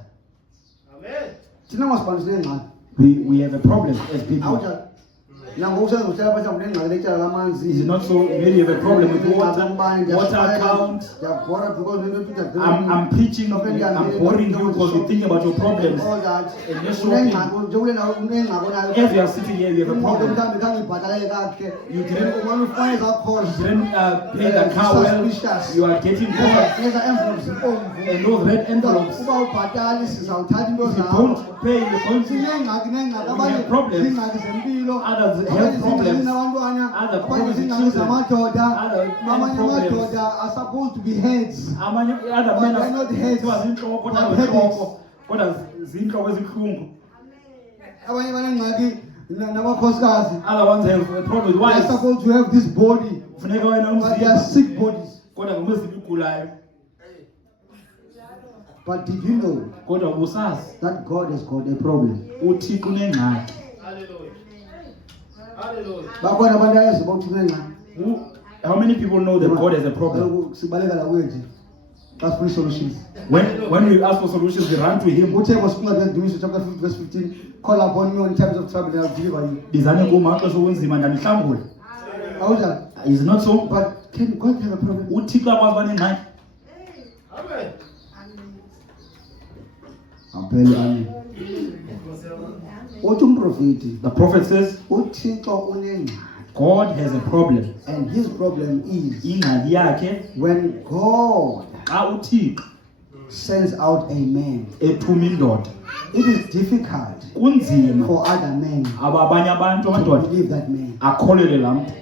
Amen. Thina masibandise ngxaki. We have a problem as people. Awuja nangoku sezotshela abantu kunengxaki letshela lamanzi. Is it not so? Maybe you have a problem with water account. Ndiyabhora because into I'm preaching, I'm boring you because you think about your problems. all that. And you're shopping. Njekule nawo unengxaki onayo. If you are sitting here, you have a Imoto problem. mhlawumbi khange ibhataleke kakuhle. You didn't- Umane ufane zakhona. You didn't pay the car well. You are getting caught. Leza envelopes zibomvu. And those red envelopes, Uba ubhatali sizawuthatha into if you zakho. don't pay, you're going to Sinengxaki We abanye have problems. zingxaki zempilo, Others abanye health zingxaki problems. nabantwana, Other abanye problems with zingxaki children. zamadoda. Other Amanye problems. amadoda are supposed to be heads. amanye other But men they're not heads. kuthiwa zinhloko kodwa But zinhloko kodwa zinhloko ezibuhlungu. Abanye banengxaki namakhosikazi. Other ones have a problem with They're wives. supposed to have this body, Kufuneka wena but they are umzimba sick bodies. kodwa ngumzimba ugulayo. But did you know Kodwa usazi that God has got a problem? uThixo unengxaki. Hallelujah. Hallelujah. Bakhona abantu ayazi ukuthi kunengxaki. How many people know that God has a problem? Kaloku sibaleka la kuye nje. Xa sifuna solutions. When we ask for solutions, we run to Him. Uthemba sikungathi Dumiso chapter 50 verse 15, call upon me in times of trouble and I'll deliver you. Bizane kum maxesha obunzima ndanihlambule. Awunjani? Is it not so? But can God have a problem? uThixo akwazi uba nengxaki. Amen. Aphela amen. Uthi umprofeti, The prophet says uThixo unengxaki, God has a problem. and his problem is Ingxaki yakhe when God xa uThixo sends out a man. ethuma indoda, It is difficult kunzima for other men abanye abantu to amadoda believe that man. akholelwe laa mntu.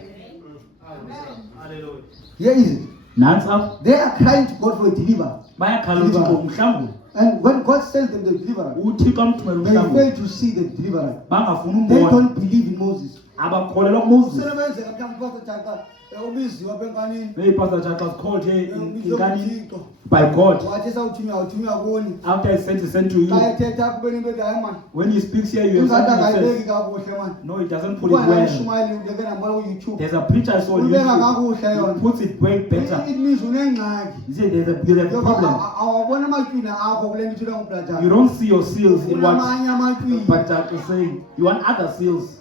Hallelujah. Here is it. Nantsi apha They are crying to God for a deliverer. bayakhala uThixo umhlambule. And when God sends them the deliverer, uThixo amthumela they umhlambule. fail to see the deliverer. Bangafuni They umbona, don't believe in Moses. abakholelwa kuMoses. Usebenza mhlawumbe Pastor Jaca ubiziwa benkanini. Hey, Pastor Jack was called here in Ubizwa Kani nguThixo. by God. Wathi sawuthunywa kuni. After I sent to you, Xa ethetha kube into ethi hayi man. when he speaks here, you have Ingathi something he akayibeki says. kakuhle man. No, he doesn't put it Kuba well. naShumayeli ndeke nambona ku-YouTube. There's a preacher I saw on Uyibeka YouTube. kakuhle He yona. puts it way better. It means unengxaki. He said there's a problem. Awabona amatywina akho kule nto ithula ngublatana. You don't see your seals in what Unamanye amatywina. but Jack is saying. You want other seals.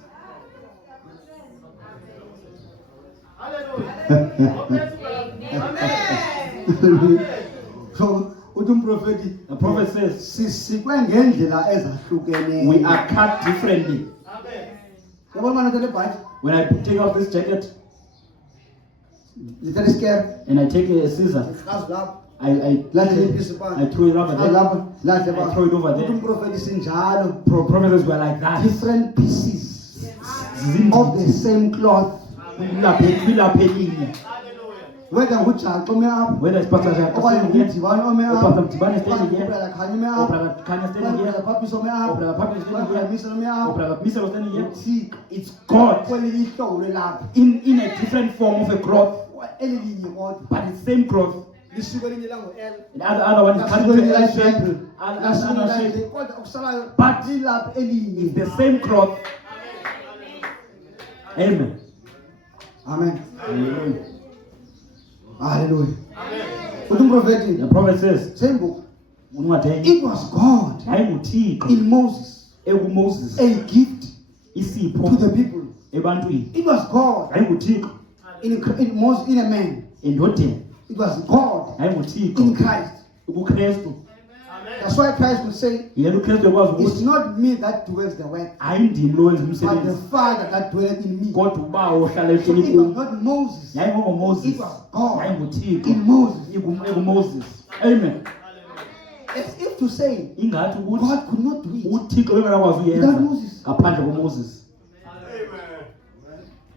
Hallelujah. Amen. So uthi umprofeti, The prophet says sisikwe ngendlela ezahlukeneyo. we are cut differently. Amen. Yabona manje le bhaji, When I take off this jacket lithatha isikere, and I take a scissor, ikhazi lapha. I throw it over there. Lapha, lahle I throw it over Uthi there. umprofeti sinjalo. Prophets were like that. Different pieces of the same cloth. Kwilaphu elinye. Whether nguJaxa ome apha, Whether it's Pastor Jack okanye standing here, nguDibane ome or apha, Pastor Mdibane okanye standing here, uBrother Khanya ome or apha, Brother Kanya okanye standing here, uBrother Papis ome or apha, Brother Papi standing okanye here, uBrother Misel ome or apha. Brother Misel standing here. uThixo It's God kweli lihlobo lwelapha. in a different form of a cloth, Eli linye kodwa. but it's same cloth. Lisuke elinye lango-L. And the other one is cut into Lasuke a elinye shape, lango-L. Lasuke another elinye shape, kodwa okusalayo But lilapha it's elinye. the same cloth. Amen. Amen. Hallelujah. Hallelujah. Uthi umprofeti, The prophet says, same book. uncwadeni It was God yayinguThixo in Moses, ekuMoses a gift isipho to the people. ebantwini. It was God YayinguThixo in Moses, in a man. endodeni. It was God in YayinguThixo Christ. kuKristu. That's why Christ would say, Yena uKristu ekwazi it's ukuthi not me that doeth the work, ayindimi lo wenza but the umsebenzi, Father that dwelleth in me. So kodwa ubawo ohlala it ehleli was kum. not Moses, Yayingomoses, it was God yayinguThixo in Moses. ekuMoses. Amen. As if to say, Ingathi ukuthi God could not do it. uThixo bengakwazi Without uyenza Moses. ngaphandle koMoses.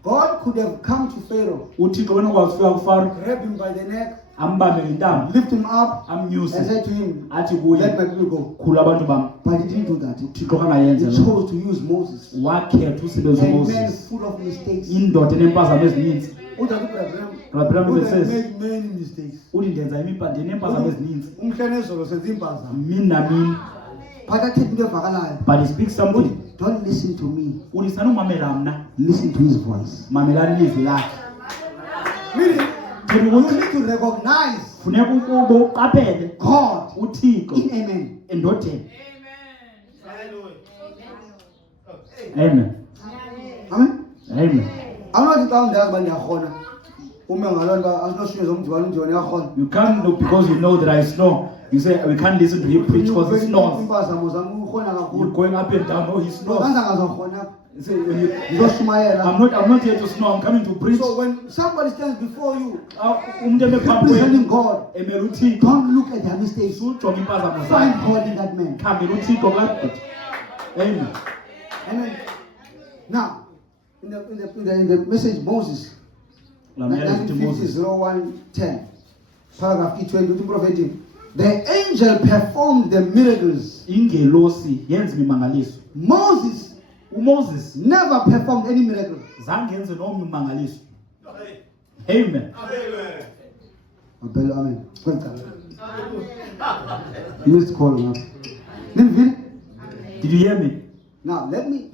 God could have come to Pharaoh, uThixo bengakwazi ufika kuFaro grab him by the neck, ambambe ngentambo, lift him up, and amnyuse, said to him, athi let kuye, my people go. khula abantu bam. But he didn't do that. Uthixo kangayenza He lo. chose to use Moses, Wakhetha usebenza a man uMoses. full of mistakes. Indoda enempazamo ezininzi. Abraham Abraham says, made many mistakes. uthi ndenza nempazamo ezininzi. Umhlenezolo senza impazamo. Mini namini. But athethe into evakalayo. But he speaks something. Don't listen to me. Uthi sanumamela mna. Listen to his voice. Mamelani ilizwi lakhe. Meaning, Themba you ukuthi need to recognize funeka ukuba uqaphele God uThixo in amen. endodeni. Hallelujah. Amen. Amen. Amen. Awunathi xa undazi uba ndiyakhona. Ume ngaloo nto asinoshuye zomdibana umdibana uyakhona. You can't know because you know that I snore. You say we can't listen to him preach because he snores. Impazamo zam ukhona You're kakhulu. going up and down. Oh, he snores. Kanza ngazokhona. You say, when you, Ngizoshumayela. I'm not here to snore. I'm coming to preach. So when somebody stands before you, Umuntu eme phambi representing kwenu God, emele uThixo. don't look at their mistakes. Usujonga impazamo Find zakhe. God in that man. Khangela uThixo kulapho. Amen. Amen. Now, in the message Moses, Lamela sithi Moses. 1950-01-10, paragraph E20, uthi umprofeti, the angel performed the miracles. Ingelosi yenza imimangaliso. Moses uMoses never performed any miracle. zange enze nomnye umangaliso. Amen. Abel, amen. Kwenta. You used to call him up. Did you hear me? Now let me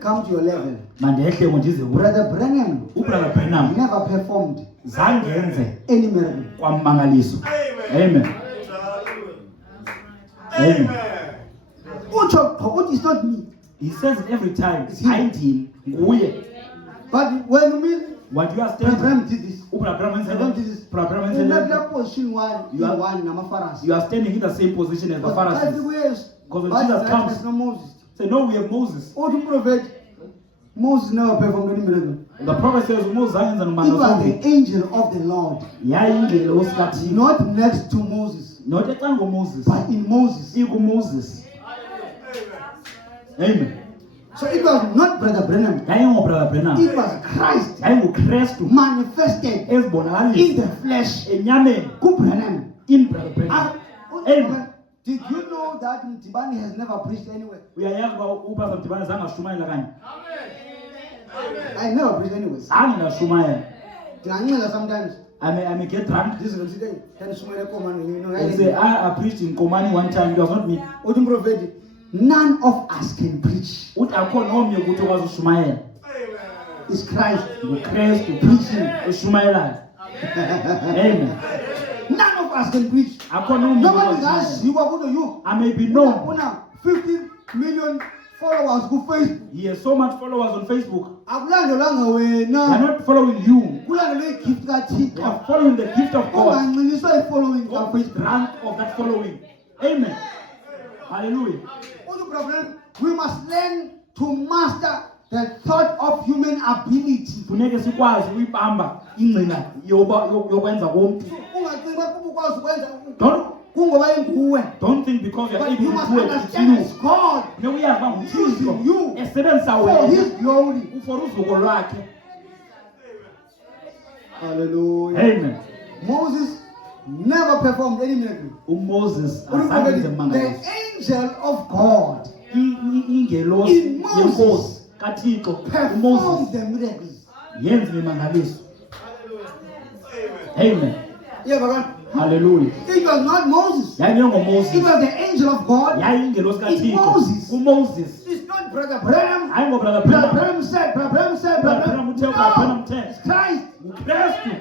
come to your level. Mandehle ngize kuwe. Brother Branham uBrother Branham never performed zange enze any miracle. kwamangaliso. Amen. Amen. It's not me. He says it every time. It's him. Ayindini nguye. But when you mean What you are Brother standing. Branham did this. uBrother Branham Branham did this. said. Brother Branham In said. that position one, You are- one Namafaras. You are standing in the same position as the Pharisees. Because when Jesus comes- no Moses. Say no, we have Moses. Or the prophet, Moses never performed any miracle. The prophet says Moses zange enze It was nomangaliso. the angel of the Lord, Yayingelosi kaThixo. not next to Moses, Not exa ngoMoses. but in Moses. IkuMoses. Amen. So it was not Brother Branham. YayingoBrother Branham. It was Christ YayinguKristu manifested in ezibonakalisa the flesh. enyameni Branham. in Brother Branham. Amen. Did you know that Mtibani has never preached anywhere? Uyayazi uba uPastor Mdibane zange ashumayela kanye. I never preached anywhere. Zange ndashumayela. Ndingancela sometimes. I may get drunk. This is today. Can sumele komani, you know. And say I preached in Komani one time. It was not me. Uthi umprofeti, none of us can preach. Uthi akho nomnye ukuthi okwazi ushumayela. It's Christ. NguKristu preaching eshumayelayo. Amen. None of us can preach. Akho nomnye Nobody okwazi does. ushumayela. You are going to you. I may be known. Una 15 million followers ku Facebook. He has so much followers on Facebook. Akulandelanga They are wena. not following you. Kulandele igift They are kaThixo. following the gift of God. Unganxiliswa ifollowing Don't be kaFacebook. drunk of that following. Amen. Hallelujah. Uthi problem, we must learn to master the thought of human ability. Funeke sikwazi uyibamba ingcina yokwenza konke. Ungacinga kuba ukwazi ukwenza Don't kungoba inguwe. don't think because you are But able you to must do it, it's understand it's you. God Funeka uyazi uba using nguThixo you esebenzisa for wena His glory. for uzuko lwakhe. Hallelujah. Amen. Moses never performed any miracle. uMoses Uthi azange enze the mangaliso. angel of God Ingelosi In Moses yenkosi kaThixo performed uMoses the miracles. yenza imimangaliso. Amen. Yeah, but Hallelujah. it was not Moses. It YayingoMoses. was the angel of God. Yayingelosi It's kaThixo Moses. uMoses. It's not Brother Branham. Hayi ngoBrother Brother Branham. Branham said, Brother Branham said, Brother Brother Branham Branham. uthe, Brother Branham No, uthe. it's Christ. nguKristu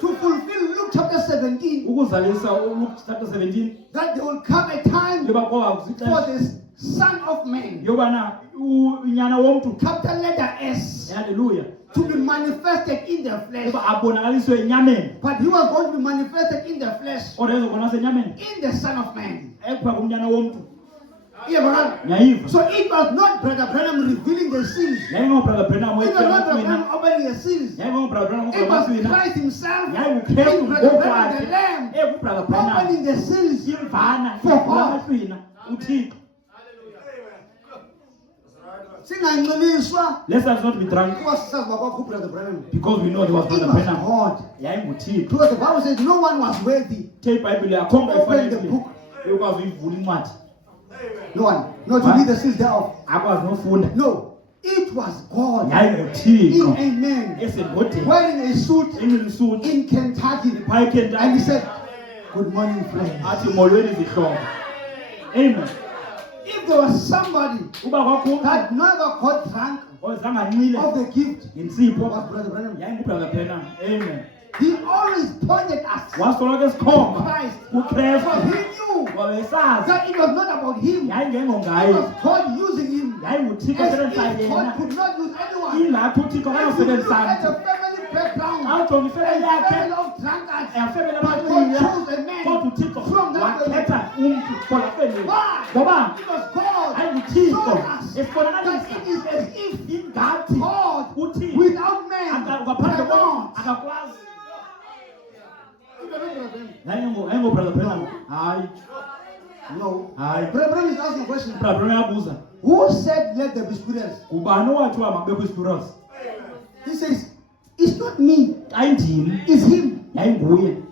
To fulfill Luke chapter 17, ukuzalisa uLuke chapter 17 that there will come a time yoba for kwazixesha the Son of Man, yobana unyana womntu capital letter S, haleluya to be manifested in the flesh. yoba abonakaliswe enyameni But he was going to be manifested in the flesh, kodwa ezobonakaliswa enyameni in the Son of Man. ekupha kumnyana womntu. Yeah, brother. Nyayiva So it was not Brother Branham revealing the sins. It yayingobrother Branham was not Brother wethu Branham opening the sins. yayingobrother Branham It was wethu Christ himself yayinguKristu in Brother Branham ngokwakhe the Lamb ekubrother Branham opening the sins. imvana For God. emahlwina uThixo. singanxiliswa Let us not be drunk kuba sisazi uba kwakho uBrother Branham. because we know there was It Brother was Branham. God. YayinguThixo. Because the Bible says no one was worthy. The iBhayibhile akho umuntu Open the ofanele book. ukwazi uyivula incwadi. No one. Not to Huh? read the seals thereof. Akwazi nofunda. No. It was God. YayinguThixo. In a man. Esebhodeni. Wearing a suit Engilisuthi. in Kentucky. Phaya And he eKentaki. said, good morning, friends. Athi molweni zihlobo. Amen. If there was somebody Uba kwakhona that never got drunk ozangancile of the gift, ngensipho was Brother Branham. yayinguBrother Branham. Amen. He always pointed us Wasoloko esikhomba Christ. kuKristu. For he knew Ngoba esazi that it was not about him. It yayingengongaye. was God using him. YayinguThixo As osebenzisa if God yena. could not use anyone. Ingathi uThixo If you look akasebenzisa at mntu. the family background, Awujonga a ifemeli yakhe. family of drunkards, Yafemeli but God abaxila. chose a man Kodwa uThixo from that family. wakhetha umntu kola family. Why? Ngoba It was God ayinguThixo showed us that esibonakalisa it is as if ingathi God uThixo without man ngaphandle cannot. akakwazi. Ayingobrother Branham. Hayi. No. Hayi. Brother Branham is asking a question. Brother Branham uyabuza. Who said let there be students? Kubani owathiwa makubekho ispirals? He says, it's not me, Ayindimi. it's him. Yayinguye.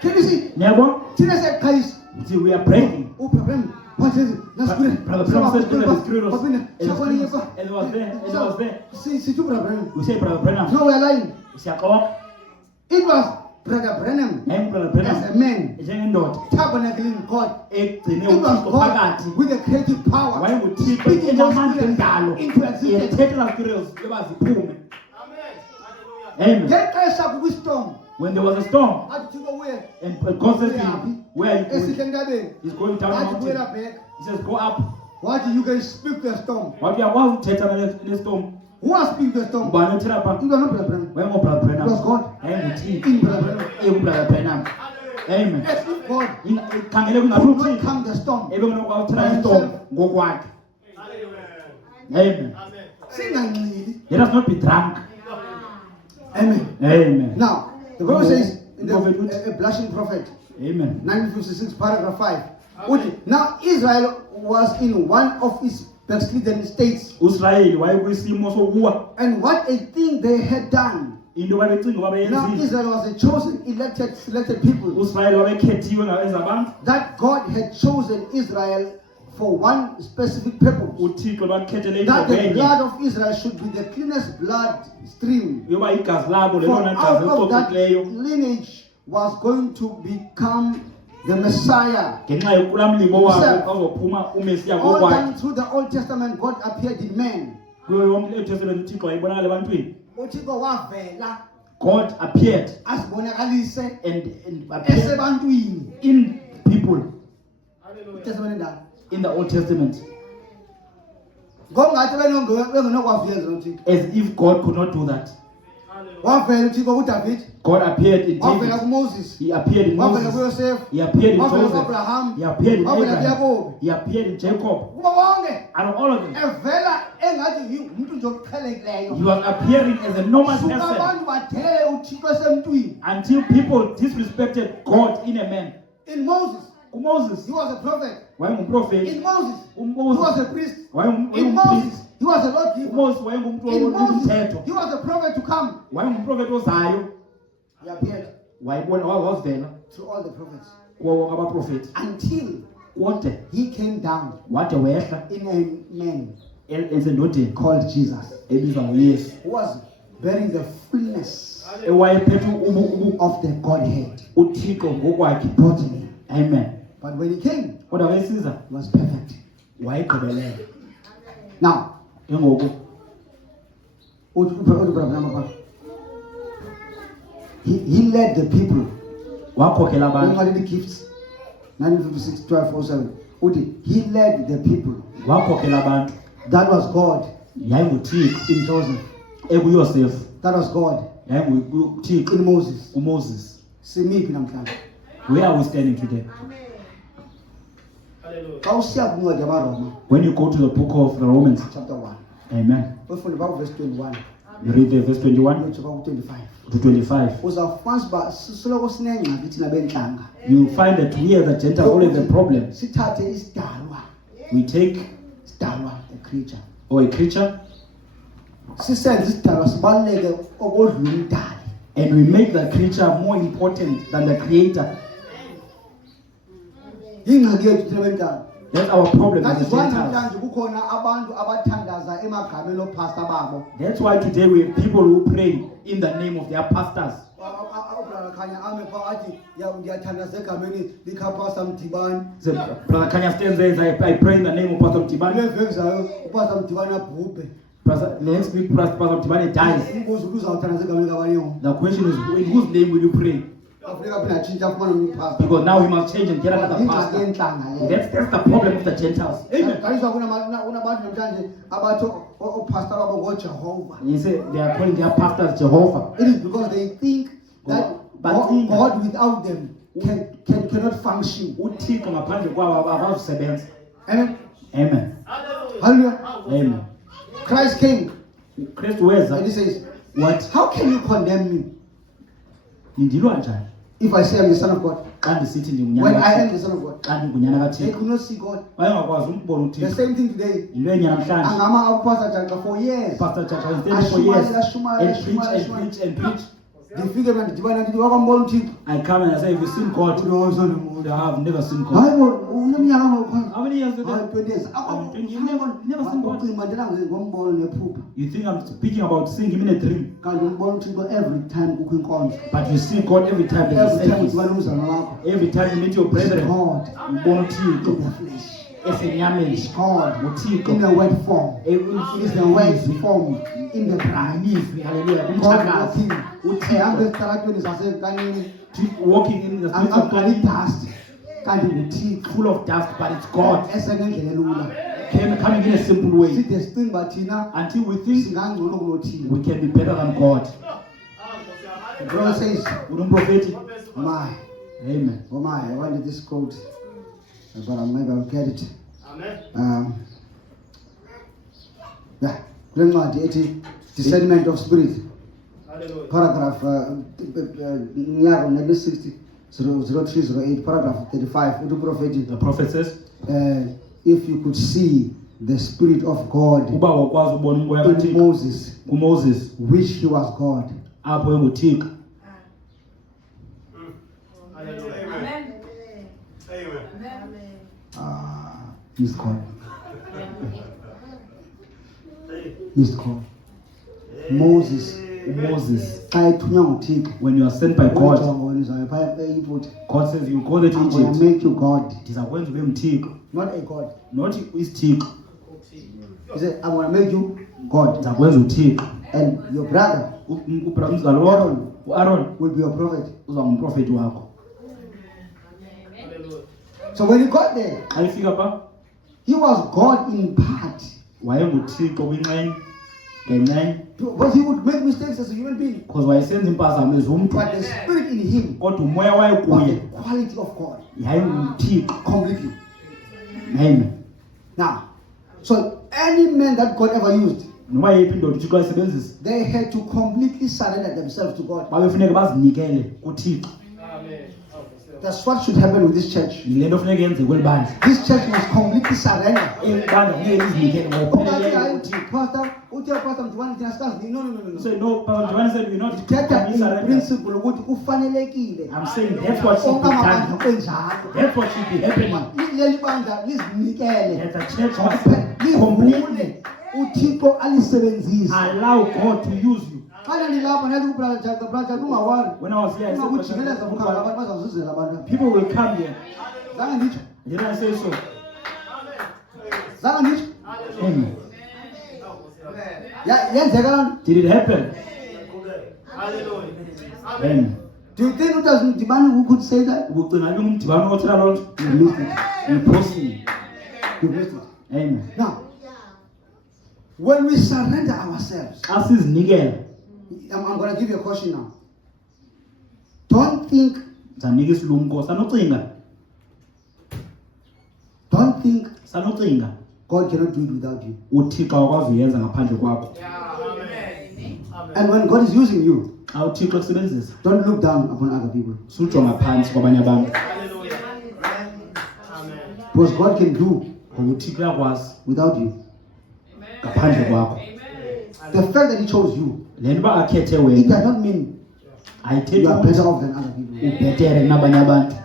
Can you see? Yabo? Tina said, guys, See, we are breaking. oh, problem. What is it? Let's do it. Brother Branham said let there be spirals. And it was there. And it was there. See, Brother Branham. We say Brother Branham. No, we're lying. Siyaxoka. It was Brother Branham Yayingubrother Branham. as a man Njengendoda tabernacling God. egcine It was uThixo God phakathi. with the creative power. WayenguThixo Speaking those enamandla spirits endalo. into existence. Yethethela spirals yoba ziphume. Amen. Ngexesha kukwistorm. When there was a storm Athi Thixo uye and God said to him, where are you going? esihle entabeni. He's going down the Athi mountain. buyela back. He says, go up. Wathi you can speak to the storm. Wathi uyakwazi ukuthetha nestorm. Who was speaking to the storm? Ubani othela pha? It was not Brother Branham. Wayengobrother It was Branham. God. YayinguThixo. In Brother Branham. Eyubrother Branham. Amen. As if God Khangele kungathi could not uThixo calm the storm. ebengenokwazi ukuthela istorm ngokwakhe. Amen. Singanxili. Let us not be drunk. Amen. Amen. Now, the Bible says in Prophet would- the blushing prophet, Amen. 1956, paragraph 5. Now Israel was in one of its backslidden states, uSrayeli wayekwisimo sokuwa and what a thing they had done. into babecinga Now babeyenzile. Israel was a chosen, selected people. uSrayeli wabekhethiwe ngabantu. That God had chosen Israel for one specific purpose. uThixo bakhethele That the intombi blood of Israel should be the cleanest blood stream. yoba igazi labo For lelona out gazi of that elicocekileyo lineage was going to become the Messiah. ngenxa yokulamlibo wabo bazophuma uMesiya All ngokwakhe. down through the Old Testament, God appeared in man. Kuyo yonke eTestament uThixo wayebonakala ebantwini. uThixo wavela God appeared asibonakalise and appeared esebantwini. in people iTestament endala. in the Old Testament Ngokungathi bengenokwavuyenza uThixo. as if God could not do that. Wavela uThixo kuDavid, God appeared in wavela David. kuMoses, He appeared in wavela Moses. kuYosef, He appeared in wavela Joseph. kuAbraham, He appeared in wavela Abraham. kuYakobi. He appeared in Jacob. Kuba bonke And all of them. evela engathi umuntu nje oqhelekileyo. He was appearing as a normal Suka person abantu badele uThixo esemntwini. until people disrespected God in a man. In Moses, Moses he was a prophet. wayenguprofeti. In Moses, he uMoses was a priest. In wayengumpriest. Moses, he was a lawgiver. uMoses wayengumntu In Moses, womthetho. he was a prophet to come. Wayengumprofeti ozayo. He appeared Wayibona wavela to all the prophets kuwo wonke abaprofeti. until Kodwa he came down wade wehla in a man esendodeni called Jesus, ebizwa nguYesu. who was bearing the fullness Ewayephethe ubu of the Godhead uThixo ngokwakhe. bodily. Amen. But when he came, Kodwa wesiza he was perfect. wayegqibelela. Now, Ngoku he led the people. wakhokhela When abantu. he the gifts, 1956, 12:07. He led the people. Wakhokhela abantu. That was God YayinguThixo in Joseph. ekuYosefu. That was God YayinguThixo in Moses. kuMoses. Simiphi namhlanje. Where are we standing today? Hallelujah. Xa usiya kuncwadi yabaRoma When you go to the book of the Romans, chapter 1, amen. ufunde verse 21 You read the verse 21 uyotsho ku-25. to 25. Uzawufumanisa uba sisoloko sinengxaki thina bentlanga. You find that we as the Gentiles always have a problem. Sithathe isidalwa We take sidalwa a creature. or a creature, Sisenze isidalwa sibaluleke okodlula umdali. and we make the creature more important than the creator. Ingxaki yethu thina bentwana. That's our problem That as is why Gentiles. namhlanje kukhona abantu abathandaza emagameni opastor babo. That's why today we have people who pray in the name of their pastors. Ubrother Khanya ame phakathi ngiyathandaza egameni likapastor Mdibani. So, Brother Kanya stands there and says, I pray in the name of Pastor Mtibani. Kulevezayo upastor Mdibani abhubhe. Next week, Pastor Mtibani dies. Umbuzo uzawuthandaza egameni kabani. The question is, in whose name will you pray? Afrika phela tshintsha afumana umpastor. Because now we must change and get another Ingxaki pastor. yenhlanga le. That's the problem of the Gentiles. Amen. Kaliswa kunabantu namhlanje abathi opastor babo ngoJehova. And you say they are calling their pastors Jehovah. It is because they think that But God without them cannot function. uThixo ngaphandle kwabo abazusebenza. Amen. Amen. Hallelujah. Amen. Christ came Kristu and he weza says, what? how can you condemn me Nindilwa njani if I say I'm the son of God? xa ndisithi When I am ndingunyana the son of God. xa ndingunyana They kaThixo? could not see God. Bayengakwazi ukubona The uThixo. same thing today. Yinto enye namhlanje. Angama abupastor Jaga for years. Pastor Chacha is there for years and preach and preach. Ndifike mna ndidibana ndithi wakwambona uThixo. I come and I say, have you seen God? I have never seen God. Hayi uneminyaka ngokho. How many years ago? Hayi 20 years. You never seen God. Ucinga ndela ngombono nephupha. You think I'm speaking about seeing him in a dream, Kanti umbona uThixo every time kukho inkonzo. but you see God every time there's a Every time service. udibana nomzana wakho. Every time you meet your brethren, God ubona in uThixo the flesh. esenyameni. God in uThixo the word form. It is the word form in the bride. Amazwi, hallelujah. God Umthakazi. walking. Ehamba esitaratweni zasenkanyeni. Walking in the streets of Angakali God, dust. Kanti nguThixo. full of dust, but it's God. Esengendlela elula. Coming in a simple way. Side sicinga thina Until we think singangcono kunothina. we can be better than God. The Bible says, Unomprofeti. oh my, Amen. oh my, I wanted this quote, but maybe I'll get it. Amen. Yeah, kule ncwadi ethi Discernment of Spirit, Hallelujah. paragraph nyaka 1960 0308, paragraph 35. Uthi uprofeti, The prophet says, if you could see the Spirit of God uba wakwazi ubona umoya in kaThixo Moses, kuMoses which he was God. apho enguThixo. Hallelujah. Amen. Amen. Missed call. Missed call. Moses, Moses, xa ethunywa nguThixo, when you are sent by God, ujongo wena uzayo phaya eYiphuti. God says you go there to I'm going to Egypt. make you God, Ndizakwenza ube mthixo, not a God. not isithixo. He said, I'm going to make you God. Ndizakwenza uthixo. And your brother Umzalo wakho uAaron will be your prophet. uza ngumprofeti wakho. Hallelujah. So when he got there, Xa ifika pha he was God in part. wayenguthixo kwinxenye ngenxenye, Because he would make mistakes as a human being. because wayesenza impazamo ezomntu, But the spirit in him kodwa umoya was the wayekuye quality of God yayingumthixo. completely. Amen. Now, so any man that God ever used, Noba yeyiphi indoda uThixo ayisebenzisa, they had to completely surrender themselves to God. babefuneka bazinikele kuThixo. Amen. That's what should happen with this church. Yile nto funeka yenze kweli bandla. This church must completely surrender. Eli bandla funeka lizinikele Ungathi ngokupheleleyo hayi kuThixo. pastor, uthe pastor Mdibani thina sikazi. No. So no, Pastor Mdibani said we're not Ndithetha in surrender. principle ukuthi kufanelekile. I'm saying that's what should Onke be amabandla done. kwenjalo. That's what should be happening. Leli bandla lizinikele. That the church must Livule completely uThixo alisebenzise. allow God to use you. Kana nilapha nathi kubrother Jaga ungawari. When I was here, I Ungakujikeleza umkhaya said, abantu bazazuzela abantu. people will come here. Zange nditsho. Did I say so? Zange nditsho. Amen. Yenzeka loo nto. Did it happen? Hallelujah. Amen. Do you think uThixo Mdibani who could say that? Ubucinga bungumdibano othela loo nto? You missed it. Impossible. You missed it. Amen. Now, when we surrender ourselves, Xa sizinikele, I'm going to give you a caution now. Don't think ndizanika isilumko, sanocinga God cannot do it without you. uThixo akwazi uyenza ngaphandle kwakho. Amen. And when God is using you, Xa uThixo kusebenzisa, don't look down upon other people. sujonga phantsi kwabanye abantu. Hallelujah. Amen. Because God can do ngoba uThixo uyakwazi without you. ngaphandle kwakho. The fact that he chose you, Le nto uba akhethe it wena does not mean ayithethi you are ukuthi better off than other people. ubhetere kunabanye abantu.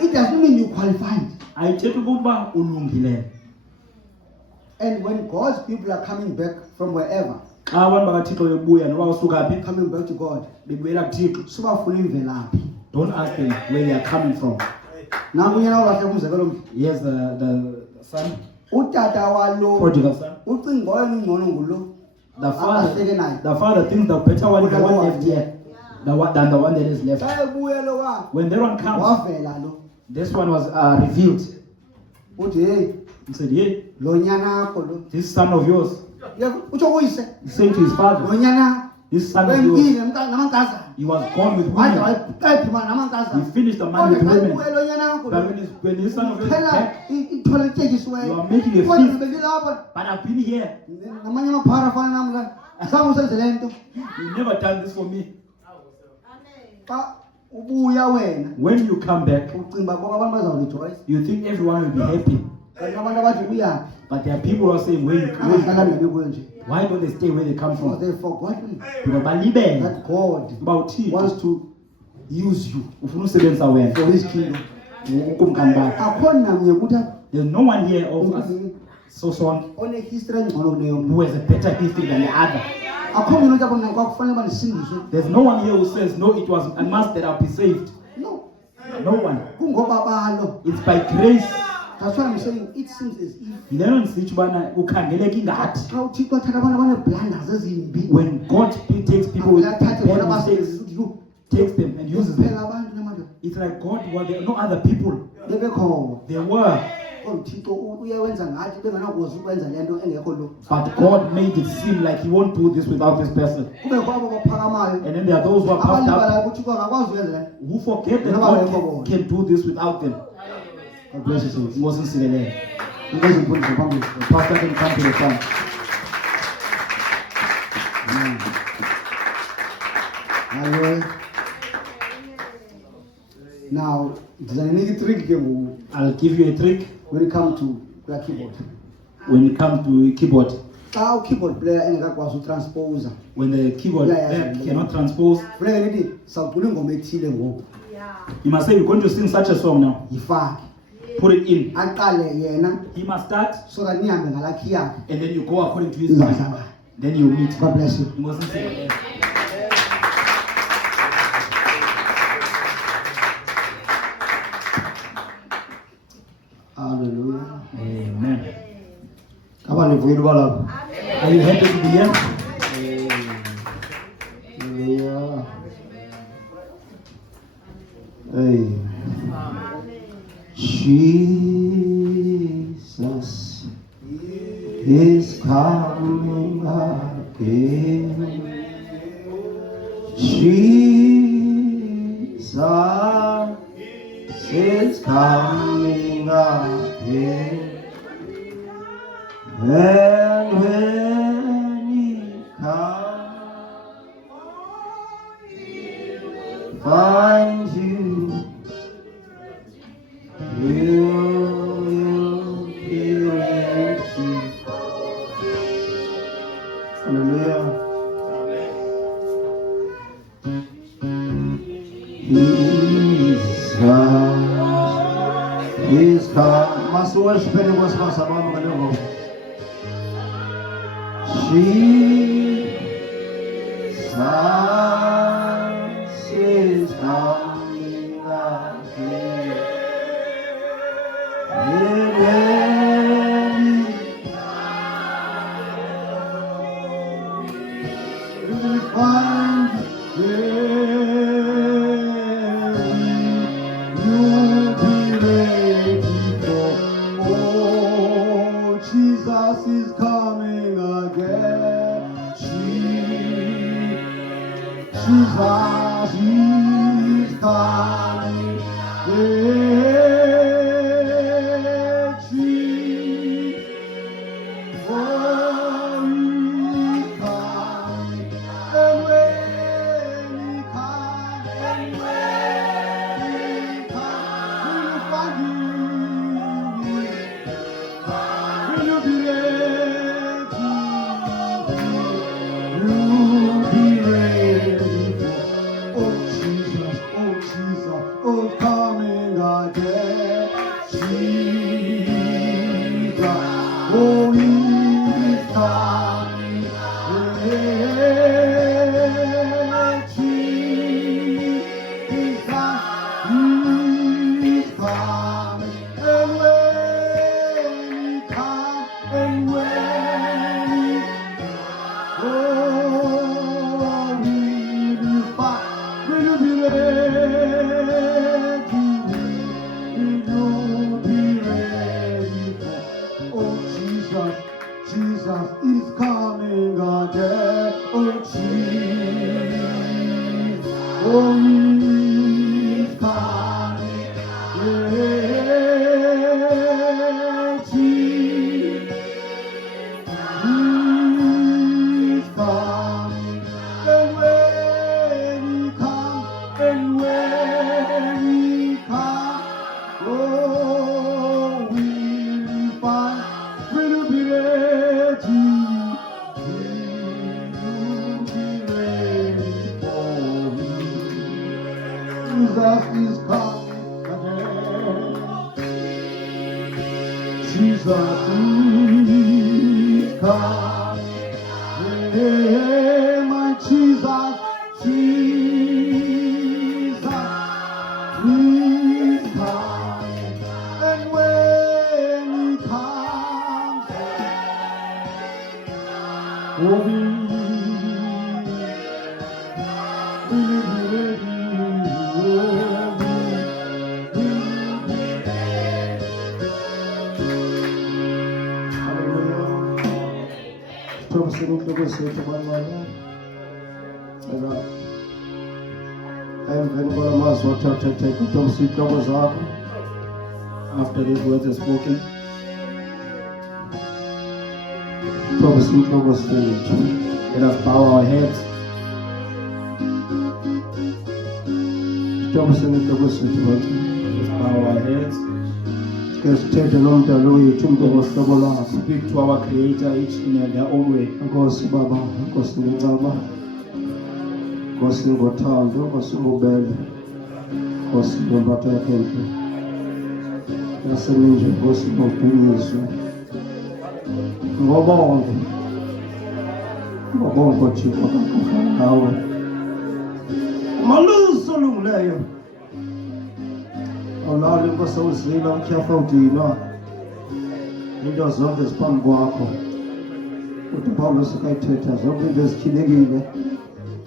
It does not mean you qualified. Ayithethi ukuba ulungileyo. And when God's people are coming back from wherever, Xa abantu bakaThixo bebuya noba usuka phi coming back to God, bebuyela kuThixo, subafuna imvelaphi. don't ask them where they are coming from. Nangunyana olahle kumzekelo omhle. Here's the son, Utata walo prodigal son. ucinga oyena ungcono ngulo. The Ahleke naye. father thinks the better one is the one left here than the one that is left. Xa ebuye lo wakhe, When that one comes, wavela lo. this one was revealed. Uthi hey, He said, hey, lo nyanakho lo. this son of yours, Yebo, utsho kuyise. he said to his Lo father, nyanakho. this son of yours, Wempile namankazana. he was gone with Wade women. wayeqedima namankazana. He finished the man with Kodwa xa women. ebuye lo nyanakho But lo. when his son of yours is Phela back, ithole lityekisiweyo. you are making a Kodwa feast. bengilapha. But I've been here. Namanye amaphara afana nam la. Zange usenze le nto. You never done this for me. Xa ubuya wena, When you come back, ucinga uba bonke abantu bazawurejoyce. you think everyone will be happy. Kanti abantu abathi uyaphi? But there are people who are saying, Angahlala ngabe kuyo nje. why don't they stay where they come Because from? they've forgotten Because balibele that God uba uThixo wants to use you ufuna usebenzisa wena for his kingdom. ukumkani bakhe. Akho namnye ukuthi There's no one here of us so sonke one-history engcono kuneyomnye. who has a better history than the other. Akho mina ukuthi abona kwakufanele uba ndisindiswe. There's no one here who says, no, it was a must that I'll be saved. No. No one. Kungoba balo. It's by grace. That's why I'm saying it seems as if Yilento ndisitsho ubana kukhangeleka ingathi xa uThixo athatha abantu abanee-blunders ezimbi, when God takes people with athathe bona bad mistakes, basebenzisa you. takes them and uses them. Kuphela abantu namadoda. It's like God, well, there are no other people. Bebekho. There were, Kodwa uThixo uyawenza ngathi bengenakwazi ukwenza le nto engekho lo. but God made it seem like He won't do this without this person. Kubekho abo baphakamayo. And then there are those who are puffed up, Abalibalayo ukuthi uThixo angakwazi ukwenza le nto. who forget that God can do this without them. God bless you, saints. Wasn't sikelele. Ngeke ngimfundise phambili. The pastor can come to the front. Hallelujah. Now, ndizanika i-trick ke ngoku I'll give you a trick when it comes to kula keyboard. when it comes to keyboard. Xa u-keyboard player engekakwazi utransposer, When the keyboard player cannot transpose, funeka nithi sawucula ingoma ethile ngoku, you must say, we're going to sing such a song now. yifake. Put it in. Aqale yena He must start, so that nihambe ngalaa key yakhe. and then you go according to his Izawuhlangana. mind. Then you meet. God bless you. It wasn't sikelele. Hallelujah. Amen. Ngaba nivuyile uba lapha? Are you happy to be here? Hallelujah. Hey. Jesus is coming again. Jesus is coming again. And when he comes, find you, you'll be ready. Hallelujah. He's come. Must worship and was my sabama. Jesus is coming again. Jesus is coming again. Jesus is coming again. Jesus is coming. And when he comes, we'll find him. Oh, He's coming. Yeah, Jesus. He's coming. And when He comes, and when He comes, oh, we'll find, we'll be ready. We'll be ready for Him. Jesus is coming again. Jesus is coming. Hey, my Jesus, Jesus is coming. And when He comes, we'll be ready. Trouble sitting to go say to my mother. And then one of us will take trouble sit troubles up after these words are spoken. Trouble sit trouble stage. Let us bow our heads. Trouble sitting trouble sit trouble. Let's bow our heads. Speak to our Creator each in their own way. Nkosi Baba, Nkosi Ngcaba, Nkosi ngothando, Nkosi ngobele, Nkosi ngombatho yakhe enhle. Yaseminje Nkosi ngodumiso. Ngobonke Thixo kakufana nawe. Maluso olungileyo. Awulali Nkosi awuzila utyhafa udinwa. Into zonke ziphambi kwakho. Uthi Pawulos ukayithetha zonke into ezityhilekile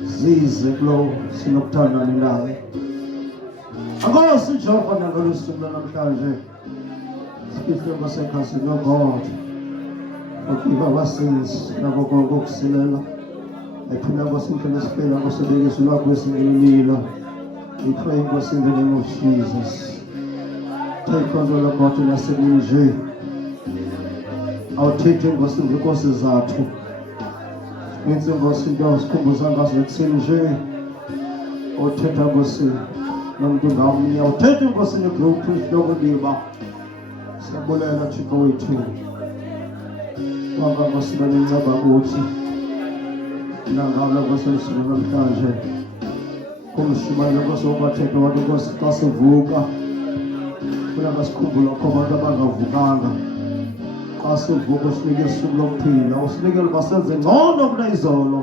zize kulo sinokuthandana naye. Akosi Jehova nangolu suku lwanamhlanje sifihle kwasekhasini God. Forgive our sins nako konke okusilela. Ephinda kwasindlela esifela kwasebekisa lwakho esingelimilo. We pray Nkosi in the name of Jesus. Take control of God naseminje. Awuthethe Nkosi ngenkosi zathu. Ngenze Nkosi into sikhumbuza ngazo ekuseni nje. Awuthetha Nkosi nomuntu ngamnye. Awuthethe Nkosi negroup lokuliba. Siyabulela Thixo wethu. Wanga Nkosi banenceba kuthi. Nangalo Nkosi usuku namhlanje. Kumshumana Nkosi obathetha wathi Nkosi xa sivuka. Funeka sikhumbule kho abantu abangavukanga. Xa sivuka usinike isuku lokuphila, usinike basenze ngcono kunayizolo.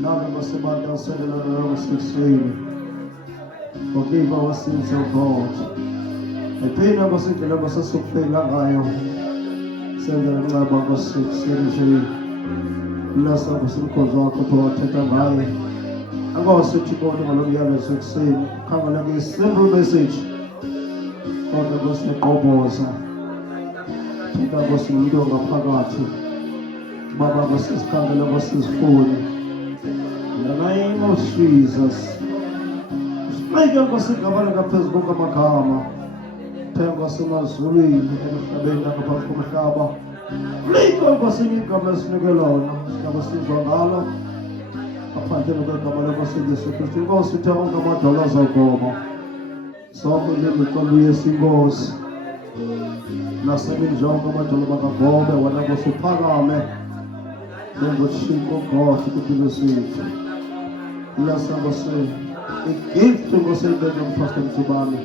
Nabo basebantu aselela nasekuseni. Forgive our sins, O God. Ephina basindlela basesukufela ngayo. Senzela nceba kwasekuseni nje. Bless us inkonzo wakho thowathetha ngayo. Angosi Thixo ngalomyalezo ekuseni. Khangela ke simple message. Kodwa kwesiqoboza. Thina Nkosi umuntu ngaphakathi. Baba kwesikhangela kwesifuni. In the name of Jesus. Make Nkosi ngabana ngaphezu konke amagama. Thenga semazulwini emhlabeni ngaphansi komhlaba. Liko Nkosi igama esinike lona. Siyabusizwa ngalo. Aphandle kwegama lenkosi Jesu Kristu. Inkosi uthenga onke amadolo azogoma. Sonke lemiqolo yesinkosi. Nasebenza onke amadolo bakagobe wena Nkosi uphakame. Njengothixo God kuphilo sethu. Bless Nkosi. A gift Nkosi elibeke umpastor Mthubane.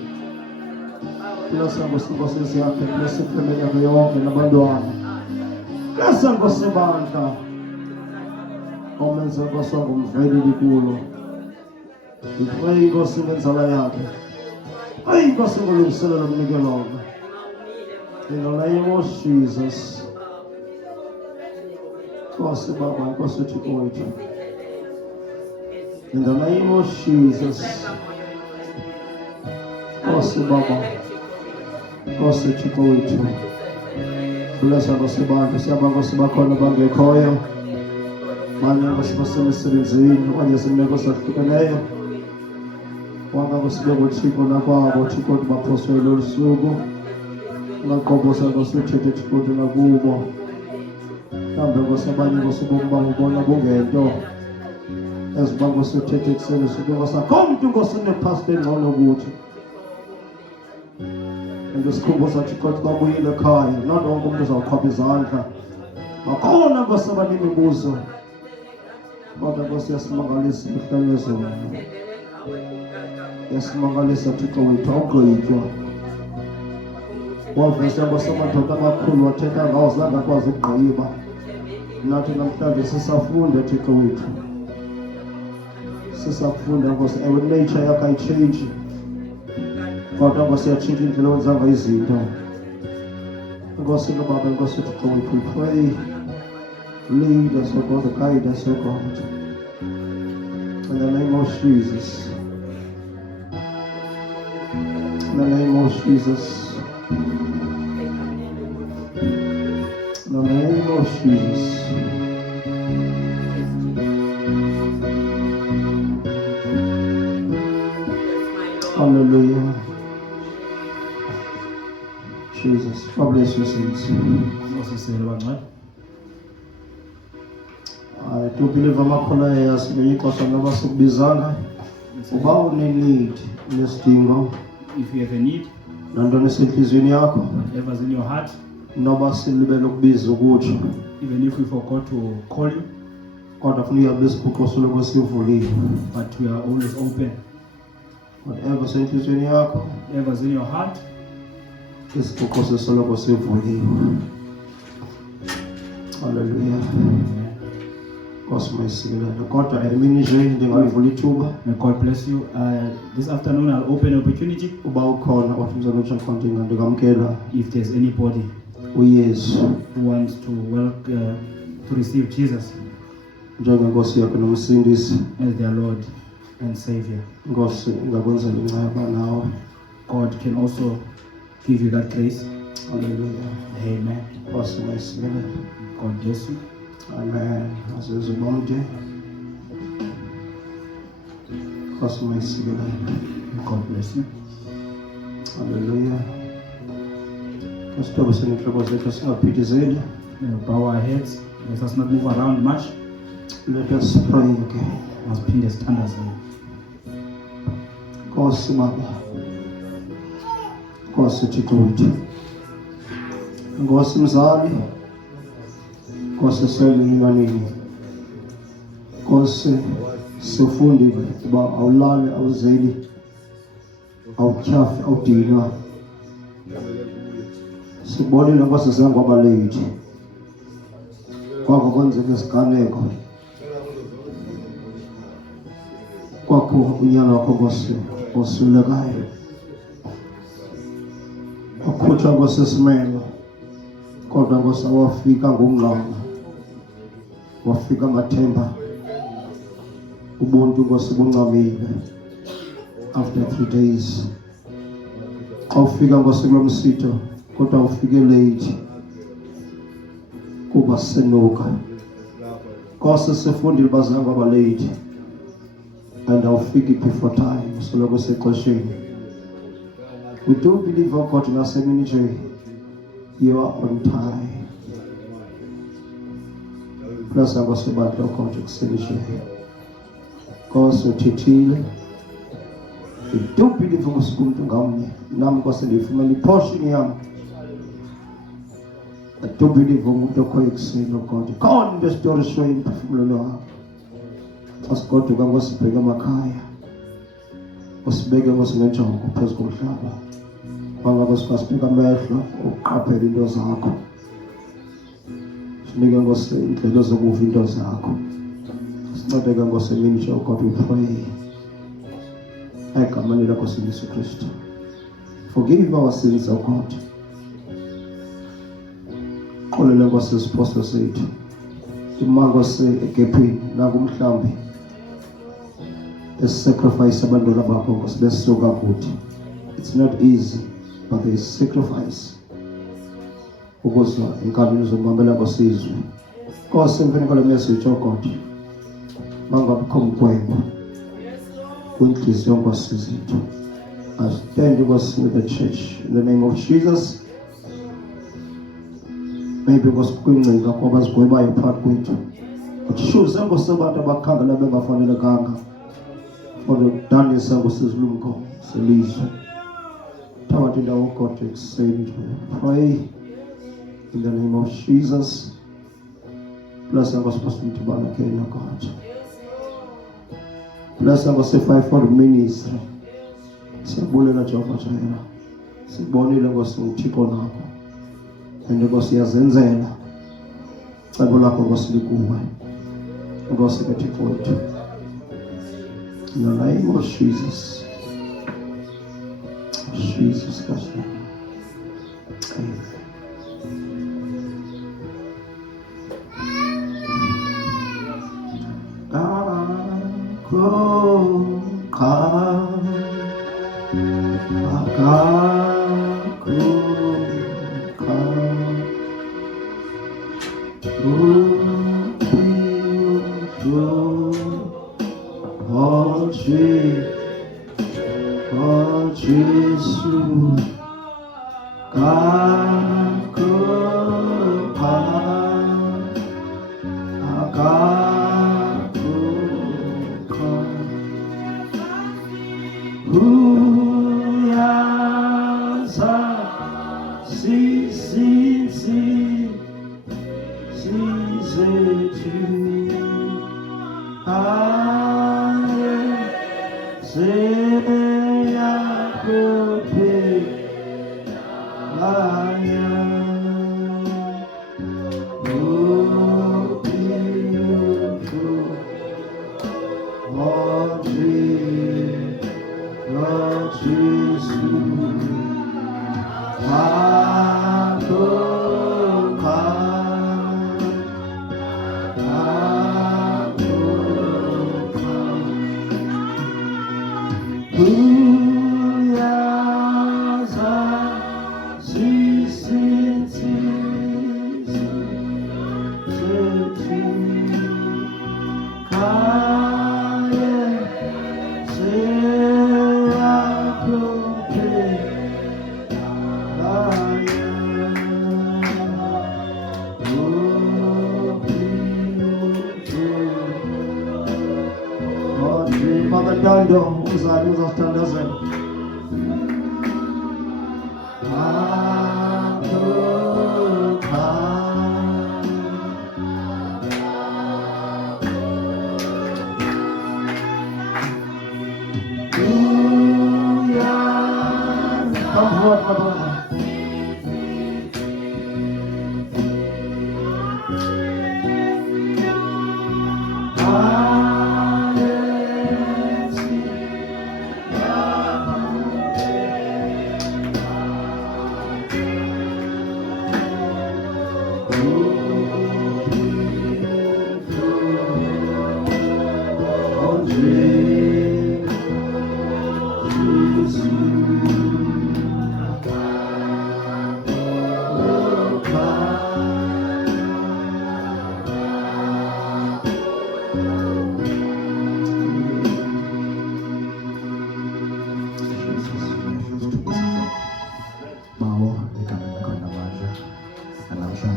Bless Nkosi yakhe. Bless ifamily yakhe yonke nabantwana. Bless Nkosi bandla. Omenza Nkosi wangumveli kulo. Pray Nkosi ngenzala yakhe. Pray Nkosi ngolungiselelo omnike lona. In the name of Jesus. Nkosi Baba, Nkosi Thixo wethu. In the name of Jesus. Nkosi Baba, Nkosi Thixo wethu. Bless Nkosi bantu, siyabonga Nkosi bakhona bangekhoyo. Banye Nkosi basemsebenzini okanye zimeko zahlukeneyo. Wanga kusibeke uThixo nakwabo, Thixo baphoswe lolu suku. Ungaqobosa Nkosi uthethe Thixo nakubo. Mhlawumbe Nkosi abanye Nkosi bokuba ubona kungento eziba Nkosi uthethe ekuseni usuku Nkosi akho umuntu Nkosi unephasita engcono kuthi. Ngisikhumbuza Thixo ukuthi babuyile ekhaya, not wonke umuntu uzawuqhwaba izandla. Bakhona Nkosi abanemibuzo. Kodwa Nkosi yasimangalisa imihla yezolo. Yasimangalisa Thixo wethu awugqitywa. Wavesa Nkosi amadoda amakhulu wathetha ngawo zange akwazi ukugqiba. Nathi namhlanje sisafunda Thixo wethu. Sisafunda Nkosi, ewe nature yakho ayitshintshi. Kodwa Nkosi yatshintsha indlela owenza ngayo izinto. Nkosi Baba, Nkosi Thixo wethu, we pray. Lead us, O God, guide us, O God. In the name of Jesus. In the name of Jesus. In the name of Jesus. Hallelujah. Jesus. God bless you, saints. I do believe amakhona yasinye ixesha noba sikubizanga uba une-need nesidingo If you have a need, nantoni esentliziyweni yakho whatever's in your heart, noba silibele ukubiza ukutsho even if we forgot to call you, kodwa funa uyabe isibhuqo soloko sivulile. but we are always open. Whatever sentliziyweni yakho Whatever's in your heart, isibhuqo sisoloko sivulile. Hallelujah. Nkosi mayisikelele. Kodwa emini nje ndingalivula ithuba may God bless you. This afternoon I'll open an opportunity. uba ukhona othi mzaletsha mfontinga ndingamkela If there's anybody uyesu who wants to receive Jesus njengenkosi yakhe nomsindisi. as their Lord and Savior, Nkosi ingakwenzela inceba nawe. God can also give you that grace. Hallelujah. Amen. Nkosi mayisikelele. God bless you. Amen. Asize bonke. Nkosi mayisikelele. God bless you. Hallelujah. Kasitobe senenhloko zethu singaphithizeli. Bow our heads. Let us not move around much. Let us pray again. Masiphinde sithandazele. Nkosi Baba. Nkosi Thixo wethu. Nkosi Mzali. Nkosi selinganini. Nkosi sifundile uba awulali awuzeli awutyhafi awudinwa. Sibonile Nkosi zange wabalate. Kwakho kwenzeka isiganeko. Kwakho unyana wakho Nkosi osulekayo. Wakhutshwa Nkosi Simelo. Kodwa Nkosi awafika ngomngxama. Wafika Mathemba. Ubuntu Nkosi buncamile. After 3 days. Xa ufika Nkosi kulo msitho kodwa ufike late. Kuba senuka. Nkosi sifundile bazange waba late. And awufiki before time. Soloko sexesheni. We do believe oh God nasemini nje you are on time. Plus Nkosi batlo konje kuseni nje. Nkosi uthithile. We do believe Nkosi kumuntu ngamnye. Nami Nkosi ndifumene iportion yami. I do believe umuntu okhoyo kuseni ukonje. Khona into story show imphefumulo wakho. Asigoduka Nkosi bheka emakhaya. Usibeke Nkosi ngenjongo phezu komhlaba. Bangabe sikasibeka amehlo ukuqaphela into zakho. Sinike Nkosi indlela zokuva into zakho. Sincedeke Nkosi emini nje God we pray. Egameni lakho Yesu Kristu. Forgive our sins, O God. Xolele Nkosi isiphoso sethu. Imango egepini nakumhlambi. Sacrifice abantwana bakho Nkosi besuka kuthi. It's not easy, but there is sacrifice. Ukuze inkalini zomambela ngosizwe. Nkosi emveni kwale message oh God. mangabikho mgwebo kwinhliziyo Nkosi zethu. I stand Nkosi with the church in the name of Jesus. Maybe Nkosi kwingcinga kwaba zigwebayo phakathi kwethu. Utshuze Nkosi abantu abakhangela bengafanelekanga for udanisa Nkosi izilumko selizwe. Phakathi indawo God to extend. Pray in the name of Jesus. Bless Nkosi Pastor Mtibana Kenya God. Bless Nkosi fivefold ministry. Siyabulela Jehova Jireh. Sibonile Nkosi uThixo nakho. And Nkosi yazenzela. Cebo lakho Nkosi likuwe. Nkosi kaThixo wethu. In the name of Jesus. Jesus Christ. Amen. Dando uzathandazela.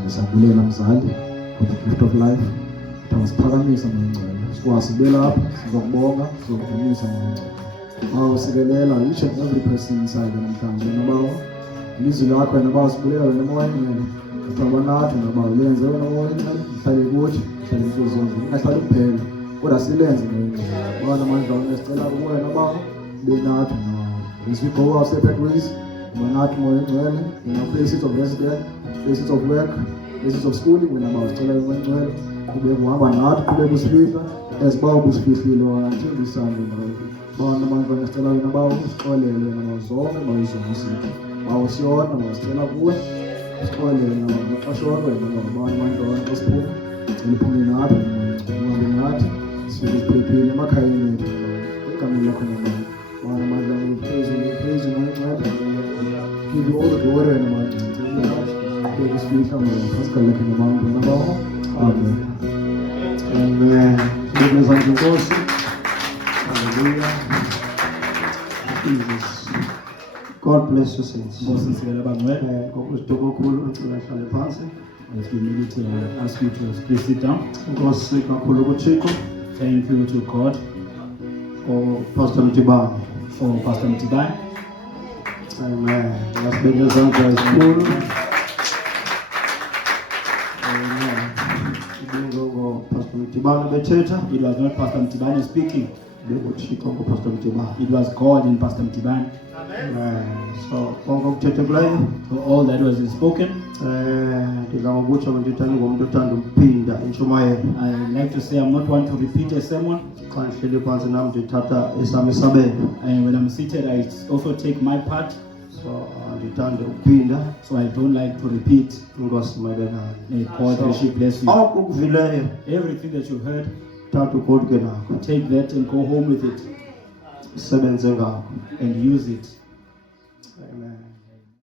Siyabulela mzali for the gift of life. Siphakamisa ngengcwele. Sikwasibela lapha sizokubonga, sizokudumisa ngengcwele. Bawo sikelela each and every person inside namhlanje nabawo. Ilizwi lakho nabawo sibulela wena moya ngcwele. Sithaba nathi nabawo lenze wena moya ngcwele. Ihlale kuthi, ihlale inhliziyo. Ingahlali kuphela kodwa silenze ngengcwele. Bana amandla onesicela kuwe nabawo benathi nabawo. As we go our separate ways, nathi moya ngcwele in our places of residence, places of work, places of schooling, wena bawo sicela wena ngcwele. Kube kuhamba nathi kube kusifihla esibawo kusifihlile until isande nawe. Bana amandla onesicela wena bawo usixolele nabawo zonke bawuzonke. Bawo siyona basicela kuwe sixolele nabawo maqashona wena bawo amandla onesiphume eliphume nathi uhambe nathi sifike siphephile emakhayeni ethu igama lakho nabawo. Bana amandla praise you ngcwele. Give you all the glory and the speak from the Pascal Amen. Amen. Masibebeza inkosi. Hallelujah. Jesus. God bless you, saints. Inkosi nsikele bangcwele. Ngokusiduko kakhulu ngicela nihlale phansi. Let's humility. I ask you to please sit down. Inkosi kakhulu kuThixo Thank you to God for Pastor Mtibane. for Pastor Mtibane. Amen. Masibebeza izandla ezikhulu. Amen. Ibingo Pastor Mtibane bethetha. It was not Pastor Mtibane speaking. BekuThixo ngoPastor Mtibane. It was God in Pastor Mtibane. Amen. So konke okuthethekileyo For all that was spoken, ndidla ngokutsho ndithanda ngomntu othanda ukuphinda intshumayelo. I like to say I'm not one to repeat a sermon. Xa ndihleli phantsi nam ndithatha esam isabelo. And when I'm seated, I also take my part. So ndithanda ukuphinda. So I don't like to repeat. Inkosi mayibelane. May God richly bless you. Oku ukuvileyo Everything that you heard, thatha ugoduke nako. take that and go home with it Sebenze ngako. and use it. Amen.